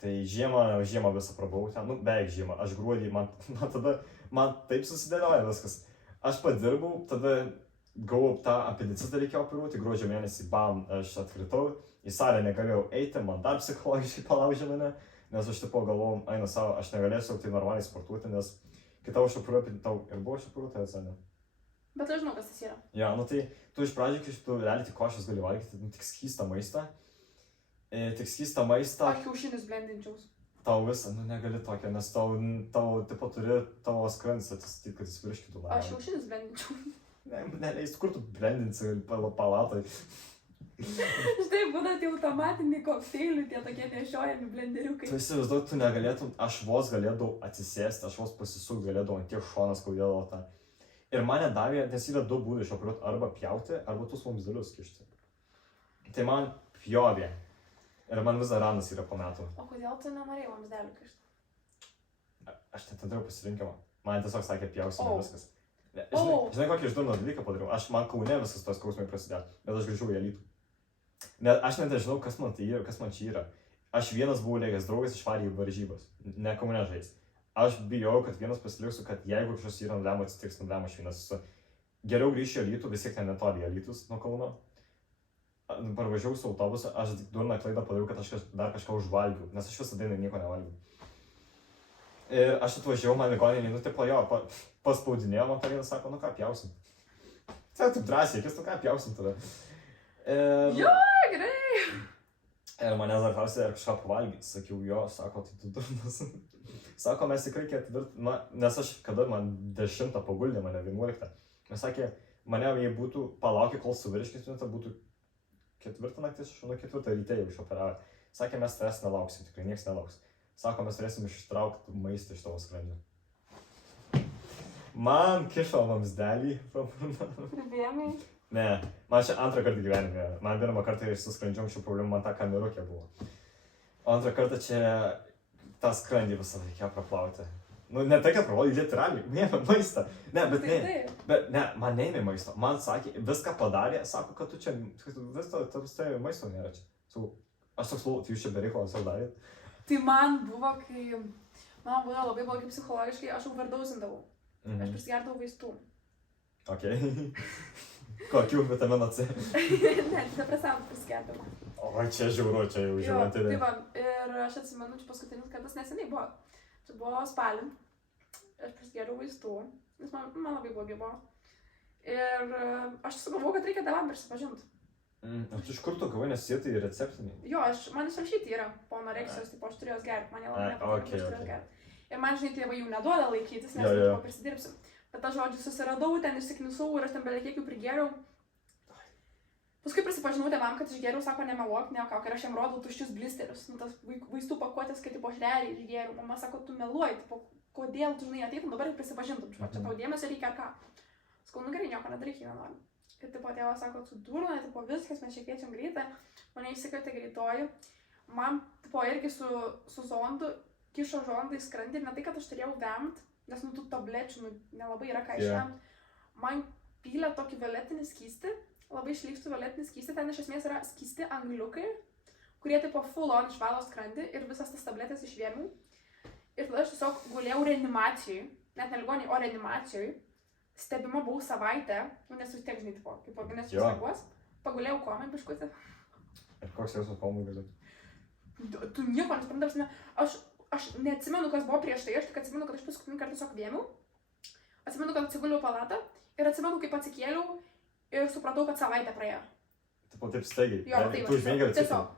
Tai žiemą visą prabuvau ten, nu beveik žiemą, aš gruodį, man taip susidėlioja viskas. Aš padirbau, tada gavau tą apendicitą reikėjo operuoti, gruodžio mėnesį, bam, aš atkritau, į salę negalėjau eiti, man dar psichologiškai palaužė mane, nes aš tipo galvojau, eina savo, aš negalėsiu tai normaliai sportuoti, nes kai tau aš operuoju, tau ir buvo aš operuoti, tai ne. Bet aš žinau, kas tas yra. Ja, nu tai tu iš pradžių, kai tu realiai tik košės gali valgyti, tik skystą maistą. Aš kiaušinius blendinčiaus. Tau visą, nu negali tokio, nes tau tipo turi tavo skrandis atsistatyti, kad jis virškytų labiau. Aš kiaušinius blendinčiau. Neleis, kur tu blendinsi palatoj. Štai būna tie automatiniai kokteiliai, tie tokie nešiojami blenderiukai. Tu įsivaizduok, tu negalėtum, aš vos galėdavau atsisėsti, aš vos pasisuk galėdavau, ant tiek šonas skaudėdavo tą. Ir mane davė, nes yra 2 būdai išoperuoti, arba pjauti, arba tuos vamzdelius kišti. Tai man pjovė. Ir man vis dar ranas yra po metų. O kodėl tu nenorėjai vamzdelių kišti? Aš net turėjau pasirinkimą. Man tiesiog sakė pjausime viskas. Žinai, kokį išdurną dalyką padariau. Man Kaune viskas tos skausmai prasidėjo, bet aš grįžau į Alytų. Aš net nežinau, kas man tai yra, kas man čia yra. Aš vienas buvau lėgęs draugas išvarė į varžybas, ne Kaune žais. Aš bijau, kad vienas pasiliksiu, kad jeigu kažkas yra nulemą atsitiks, nulemą švinas. Geriau grįžti į Alytų, vis tiek ten netoli Alytus nuo Kauno. Parvažiavau su autobusu, aš durną klaidą padariau, kad aš dar kažką užvalgiau, nes aš visą dainą nieko nevalgiau. Ir aš atvažiavau, man ligoninė, nu tipo jo, paspaudinėjo, man tą vieną sako, nu ką pjausim. Tai taip drąsiai, nu ką pjausim tada. Jo, gerai. Ir manęs dar klausė, ar kažką pavalgyti. Sakiau, jo, sako, tai tu durnas. Sako, mes tikrai ketvirtą, nes aš kada man 10 paguldė, mane 11. Mes sakė, mane jei būtų palaukė, kol suvirškis, tai būtų 4 naktis, aš nuo 4 ryte jau išoperavę. Sakė, mes tavęs nelauksim, tikrai nieks nelauks. Sako, mes turėsim ištraukti maistą iš tavo skrandžio. Man kišo vamzdelį. Pribėmai? Ne, man čia 2 kartą gyvenime. Man 1 kartą su skrandžiu anksčiau problemų, man ta kamerukė buvo. O 2 kartą čia tą skrandį visą reikėjo praplauti. Nu, ne tai, kad praplauti, literaliai, neėmė maistą. Ne, bet ne, man neėmė maisto. Man sakė, viską padarė, sako, kad tu čia, visą maisto nėra čia. Aš toks lau, tai jūs čia bereikalo visą darėt. Tai man buvo, kai man buvo labai blogai psichologiškai, aš overdausindavau. Aš prisigerdavau vaistų. Ok. Kokių vitamino C? Ne, depresantų prisigerdavau. O, čia žiauru, čia jau žiauru. Tai va, ir aš atsimenu, čia paskutinis kartas neseniai buvo. Čia buvo spalį. Aš prisigerdavau vaistų, nes man labai blogai buvo. Ir aš sugalvojau, kad reikia tėvam prisipažinti. O tu iš kur tu gavai, nes jie tai receptiniai? Jo, man išrašyti yra po anoreksijos, tipo aš turėjau gerti, man jie labai nepatiko, aš turėjau gerti. Ir man, žinai, tėvai jau neduoda laikytis, nes tipo prisidirbsiu. Bet aš, žodžiu, susiradau, ten išsiknisau ir aš ten belekiekių prigėriau. Paskui prisipažinau tėvam, kad išgėriau, sako, nemeluok, neokauk, ir aš jam rodau tuščius blisterius, nu tas vaistų pakuotės, kad tipo aš realiai išgėriau. Mama sako, tu meluoji, tipo, kodėl tu, žinai, ateitum dabar ir prisipažintum, čia tau dėmesio reikia ar ką. Sakau, nu gerai, nieko nedaryk, jei nenori. Ir tipo tėvas sako, tu durna, tipo viskas, mes čia kviečiam greitą, mane išsikvietė greitoji. Man tipo irgi su zondu kišo žondą į skrandį ir ne tai, kad aš turėjau vemt, nes nu tų tablečių nelabai yra ką išvemt. Man pylė tokį violetinį skystį, labai šlykštų violetinį skystį, ten iš esmės yra skysti angliukai, kurie tipo full on išvalo skrandį ir visas tas tabletės išvėmiau. Ir tada aš tiesiog gulėjau reanimacijoj, net ne ligoninėj, o reanimacijoj. stebima buvau savaitę, nu nes vis tiek, žinai, tipo, kaip organizmas Jo. reaguos, pagulėjau komai biškutį. Ir koks jausmas komui gali? Tu nieko nesupranti, aš neatsimenu, kas buvo prieš tai, aš tik atsimenu, kad aš paskutinį kartą tiesiog vėmiau, atsimenu, kad atsiguliau palatą ir atsimenu, kaip atsikėliau ir supratau, kad savaitę praėjo. Taip staigiai. Jo, Tu tai žinai, kad tiesiog.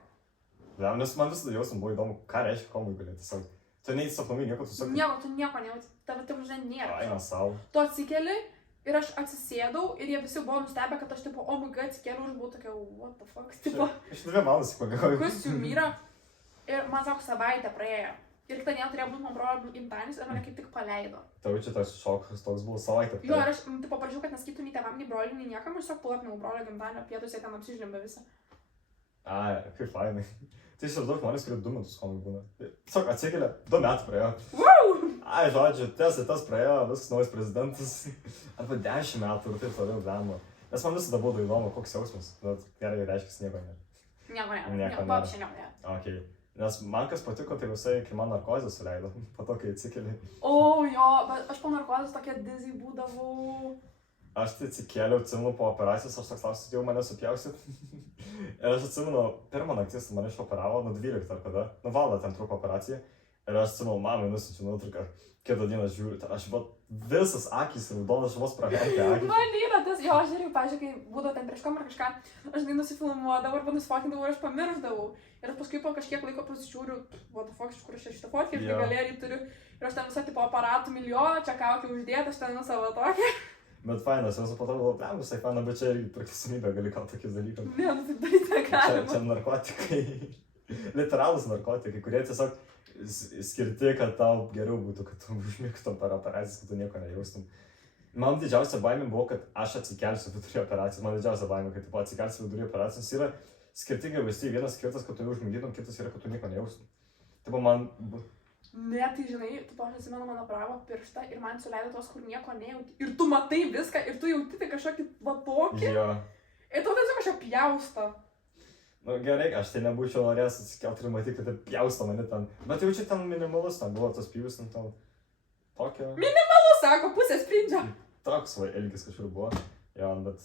Ja, nes man visada jausmas buvo įdomu, ką reiškia komui gali. Tiesiog, tu neįsapnami nieko, tu tiesiog... Tu nieko nejauti, tave tam žinai nėra. Eina savo. Tu atsikeli ir aš atsisėdau ir jie visi buvo nustebę, kad aš tipo, oh my god, atsikėliau ir aš buvau tokia, what the fuck, tipo, Aš 2 valandas pagavau. kas jų myra. Ir man sako, savaitę praėjo. Ir kitą dieną turėjo būti man brolio gimtadienis ir mane kaip tik paleido. Tau čia tas šokas toks buvo savaitę. Jo, ir aš tipo prašiau, kad neskaitų nei tėvam, nei broliui, nei niekam, aš tiesiog palapinau brolio gimtadienio pietus, jie ten apsižlimbė visą. Ai, kaip fainai. Tai čia daug žmonės, kurie 2 metus komui būna. Tiesiog atsikelia, 2 metų praėjo. Wow! Ai, žodžiu, tas praėjo, viskas naujas prezidentas. Arba 10 metų ir taip toliau gyvenimo. Nes man visada buvo įdomu, koks jausmas. Bet gerai, reiškia, nieko nėra. Nieko Nieko nėra, papšė nieko nėra. Okay. Nes man kas patiko, tai visai, kai man narkozę suleido, po to, kai atsikeli. O, jo, bet aš po narkozės tokia dizzy būdavau. Aš tai atsikėliau, atsimenu po operacijos, aš toks klausiu, jau mane supjausit. Ir aš atsimenu, pirmą naktis mane išoperavo, nuo 12 ar kada, nu valandą ten truko operacija. Ir aš atsimenu, mamai nusiunčiu nuotrauką, kitą dieną žiūriu, aš visas akys raudonas, aš vos pravertė akį. Man yra tas, jo, aš irgi, pažiūrėjau, kai būdavo ten prieš kamerą kažką, aš žinai nusifilmuodavau arba nusfotindavau ir aš pamiršdavau. Ir aš paskui po kažkiek laiko pasižiūriu, what the fuck, iš kur aš šitą fotkę, Jo. galerį turiu. Ir aš ten visą tipo aparatų milijoną, čia kaukį uždėtą, aš ten nu savo tokią. Bet fainas, esu po to galvoju, blem, visai faina, bet čia irgi priklausomybė gali gal tokius dalykus. Ne, nu taip daryti Čia negalima. narkotikai, literalus narkotikai, kurie tiesiog skirti, kad tau geriau būtų, kad tu užmigtum per operacijas, kad tu nieko nejaustum. Man didžiausia baimė buvo, kad aš atsikelsiu vidury operacijos. Man didžiausia baimė, kad tu atsikelsi vidury operacijos yra skirtingai valstybių. Vienas skirtas, kad tu jau užmigdytum, kitas yra, kad tu nieko nejaustum. Taip man... Ne, tai žinai, tu aš atsimenu mano pravo pirštą ir man suleido tos, kur nieko nejauti. Ir tu matai viską ir tu jauti tai kažkokį va tokį. Jo. Ir tau tiesiog kažką pjausto. Nu gerai, aš tai nebūčiau norėjęs atsikelti ir matyti, kad tai pjausto mane ten. Bet jau čia ten minimalus, ten buvo tas pjūvis, ten tokio... Tu sako, pusė sprindžio. Toks va ilgis kažkur buvo. Jo, bet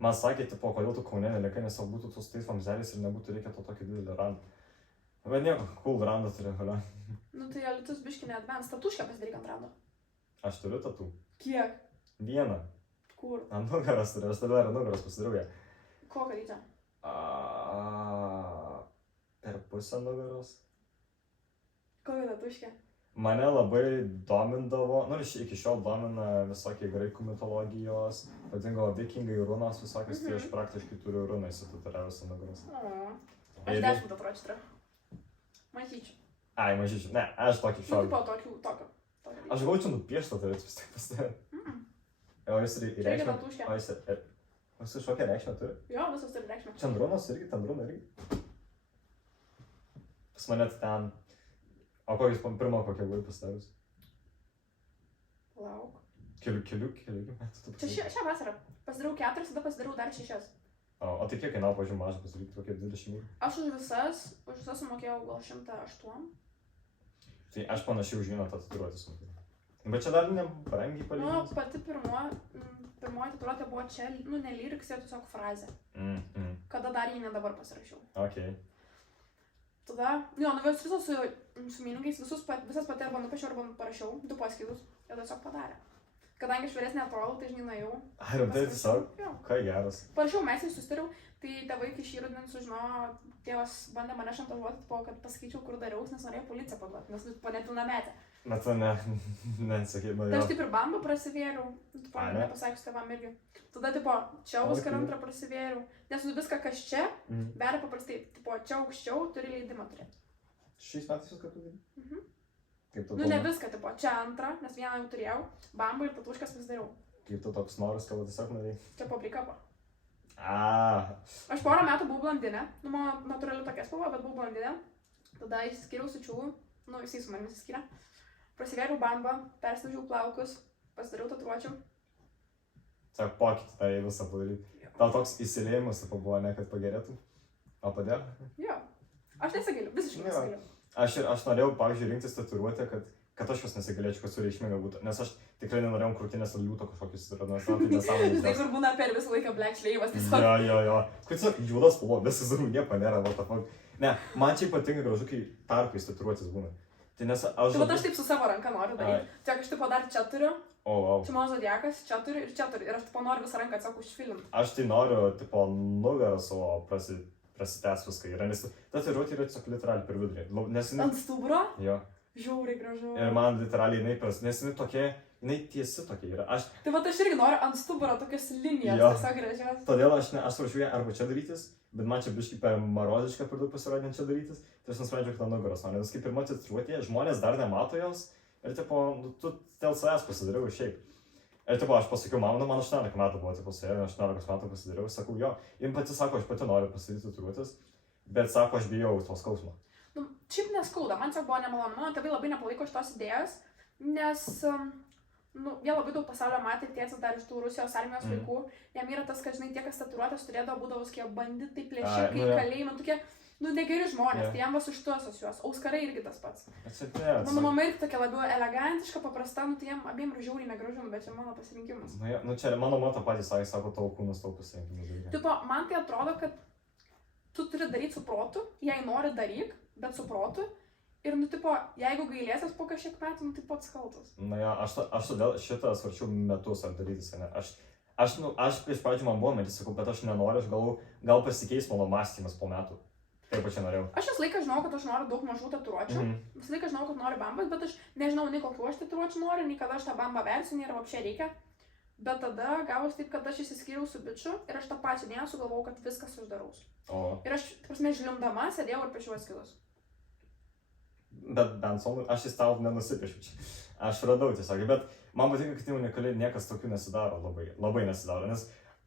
man sakė, tipo, kodėl tu Kaune nelikai, nes jau būtų tos tais vamzelis ir nebūtų reikia to tokio didelio randą. Bet nieko, cool randą turi, halia. Nu tai Alitus biški neadvance, tatuškę pasidaryk ant rando. Aš turiu tatų. Kiek? Vieną. Kur? Ant nugaros turiu, aš tada ir nugaros pasidariau ją. Kokią rytą? Per pusę nugaros. Kokią tatuškę? Mane labai domindavo, nu ir iki šiol domina visokie graikų mitologijos, vadingo vikingai runos visokios, tai aš praktiškai turiu runą įsitatuiravęs ant nugaros. O, aš 10 tatuiruočių turiu. Matyčiau. Ai, mažyčiau, ne, aš tokį Nu, šokį. tipo tokio. Aš gaučiau nupiešta, tai vis tiek pasidarė. O jūs ir reikšmę... tatuškę. O jūs ir... Jūs kažkokią reikšmę turi? Jo, visas turi reikšmę. Čandrunas irgi, Tandruna irgi. Pas mane ten... O kokis pirmą kokią buvai pasidarius? Lauk. Kelių metų tu Čia šią vasarą. Pasidariau 4, tada pasidariau dar 6. O tai kiek kainavo, pažiūrėjau, mažą pasidaryti, kokie 20 eurų? Aš už visas sumokėjau gal 108. Tai aš panašiai už vieną tą tatuiruotę sumokėjau. Bet čia dar nebrangiai Nu, palyginti. pati pirmoji tatuiruotė buvo čia, nu, ne lyriks, jie tiesiog frazė. Kada dar jį ne dabar pasirašiau. Okei. Tada, jo, nuėjus visos su miningais, visas pati arba nupešiau, arba parašiau, 2 paskydus, jie tiesiog padarė. Kadangi aš vyresnė atrodau, tai žinai, nuėjau. Ai, rimtai tiesiog? Jo. Ką geras. Parašiau, mes jį susitariau, tai tėvai kai šį rudenį sužinojo, tėvas bandė mane šantažuoti, kad pasakyčiau, kur dariaus, nes norėjo policiją paduoti, nes nepilnametė. Na tu nesakyt, nu Tai jo. aš taip ir bambą prasivėriau, nepasakius tėvam irgi. Tada, tipo, čia viską antrą prasivėriau, nes viską, kas čia, beria paprastai, tipo, čia aukščiau turi leidimą turėti. Šiais metais viską tu darai? Kaip tu Nu, ne viską, tipo, čia antrą, nes vieną jau turėjau, bambą ir tatuškas pasidariau. Kaip tu toks noras, kad tiesiog norėjai? Čia paprikapa. Aš Aš porą metų buvau blondinė, nu, mano natūrali tokia spalva, bet buvau blondinė. Tada išsiskyriau su čiūgu, nu, jisai su manimi išsiskyrė. Prasivėriau bambą, persidažiau plaukus, pasidariau tatuiruočių. Tiesiog pokytį tą visą padaryti. Tau toks įsilėjimas buvo, ne, kad pagerėtum? O padėjo? Jo. Aš nesigailiu, visiškai Jo. nesigailiu. Aš norėjau, pavyzdžiui, rinktis tatuiruotę, kad kad aš vis nesigalėčiau, kad sureikšminga būtų, nes aš tikrai nenorėjau krūtinės liūto kažkokius renesantai Žinai, nesąmonės. kur būna per visą laiką black šleivas, tiesiog. Jo. Kur tiesiog juodas spalva, visas nieko nėra, what the fuck. Ne, man čia patinka gražu, kai tarpais tatuiruotės būna. Tai nes aš... Tai aš taip su savo ranka noriu daryti. Tiek aš tipo dar čia turiu. Wow. Čia mano zodiakas, čia turiu ir čia turiu. Ir aš tipo noriu visą ranką tiesiog užfilinti. Aš tai noriu, tipo, nugarą savo prasitęs viską yra, nes tatuiruotė yra tiesiog literaliai per vidurį. Nes jinai... Ant stuburo? Jo. Žiauriai gražu. Ir man literaliai nes jinai tokia, jinai tiesi tokia yra. Tai va aš irgi noriu ant stuburo tokias linijas, Jo. tiesiog gražios. Todėl aš rašiau ją arba čia darytis, bet man čia biškai per marozišką per daug pasirodė čia darytis, tai aš nusprendžiau, kad ant nugaros noriu. Nes kaip pirma tatuiruotė, žmonės dar nemato jos ir tipo, tu dėl savęs pasidariau šiaip. Ir tipo, aš pasakiau, man 18 metų buvo, tipo, su ja, 18 metų pasidariau, sakau, jo, jim pati sako, aš pati noriu pasidaryti tatuiruotės, bet sako, aš bijau to skausmo. Nu, šiaip neskauda, man tiesiog buvo nemalonu, mano tėvai labai nepalaiko šitos idėjos, nes jie labai daug pasaulio matė, tėtis dar iš tų Rusijos armijos vaikų, jam yra tas, kad, žinai, tie, kas tatuiruotės turėdavo, būdavo tokie banditai, plėšikai, kalėjimai, tokie, negeri žmonės, tai jam vas už tuos juos, auskarai irgi tas pats. Mano mama irgi tokia labiau elegantiška, paprasta, tai jam abiem žiauriai negražu, bet čia mano pasirinkimas. Čia mano mama tą patį sakė, sako, tavo kūnas tavo pasirinkimas. Tipo, man tai atrodo, kad tu turi daryti su protu, jei nori daryk, bet su protu. Ir, tipo, jeigu gailėsies po kažkiek metų, tai pats kaltas. Aš todėl šitą svarčiau metus ar darytis, ne? Aš prieš pradžių man buvo mintis, sakau, bet aš nenoriu, aš gal pasikeis mano mąstymas po metų. Taip, aš čia norėjau. Aš visą laiką žinau, kad aš noriu daug mažų tatuiruočių. Visą laiką žinau, kad noriu bambas, bet aš nežinau, nei kokių aš tatuiruočių noriu, nei kada aš tą bambą versiu, nei ar apšiai reikia. Bet tada gavus taip, kad aš išsiskyriau su bičiu ir aš tą pačią dieną sugalvojau, kad viskas uždaraus. Ir aš, prasme, žliumdama sėdėjau ir piešiau eskizus. Bet Benson, aš į stalą nenusipiešiu čia. Aš radau tiesiog, bet man patinka, kad unikaliai niekas tokių nesidaro, labai nesidaro, nes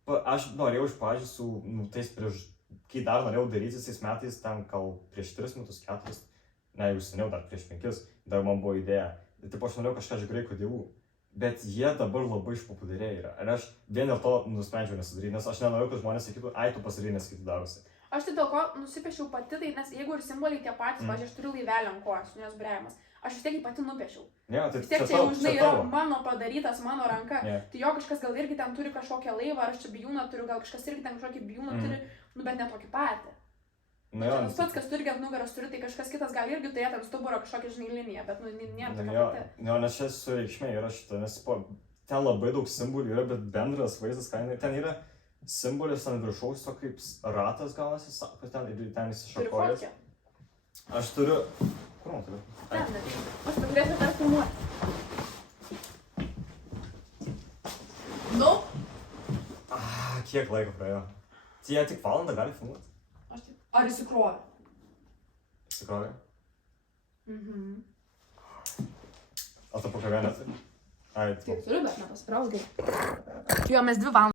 aš norėjau iš pradžių su tais prieš, kai dar norėjau daryti tais metais, ten gal prieš 3 metus, 4, ne, jau seniau, dar prieš 5, dar man buvo idėja. Taip aš norėjau kažką iš graikų dievų, bet jie dabar labai išpopuliarėję yra. Ir aš vien dėl to nusprendžiau nesidaryti, nes aš nenorėjau, kad žmonės sakytų, ai, tu pasidarai, nes kiti darosi. Aš tai dėl ko nusipiešiau pati, tai nes jeigu ir simboliai tie patys, pavyzdžiui, aš turiu laivelį ant kojos, nes brėjimas, aš vis tiek jį pati nupiešiau. Ja, tai vis tiek čia jau, žinai, yra mano padarytas, mano ranka. Tai jo kažkas gal irgi ten turi kažkokią laivą, ar aš čia bijūną turiu, gal kažkas irgi ten kažkokį bijūną turi, bet ne tokį patį. Tas pats, kas turi ant nugaros turi, tai kažkas kitas gali irgi turėti ant stuburo kažkokią, žinai, liniją, bet nėra tokia pati. Jo, nes čia su reikšmė yra šitą, nes ten labai daug simbolių yra, bet bendras vaizdas, ten yra simbolis ant viršaus, to kaip ratas gaunasi, kad ten įsišakojas. Aš turiu... Kur man turiu? Ten, aš pažiūrėsiu dar filmuoti. Nu? Kiek laiko praėjo? Tai jie tik valandą gali filmuoti? Aš taip. Ar įsikrovė? Įsikrovė? O tu pakavę neturi? Ai, Turiu, bet nepasikraus gerai. Jo, mes 2 valandas.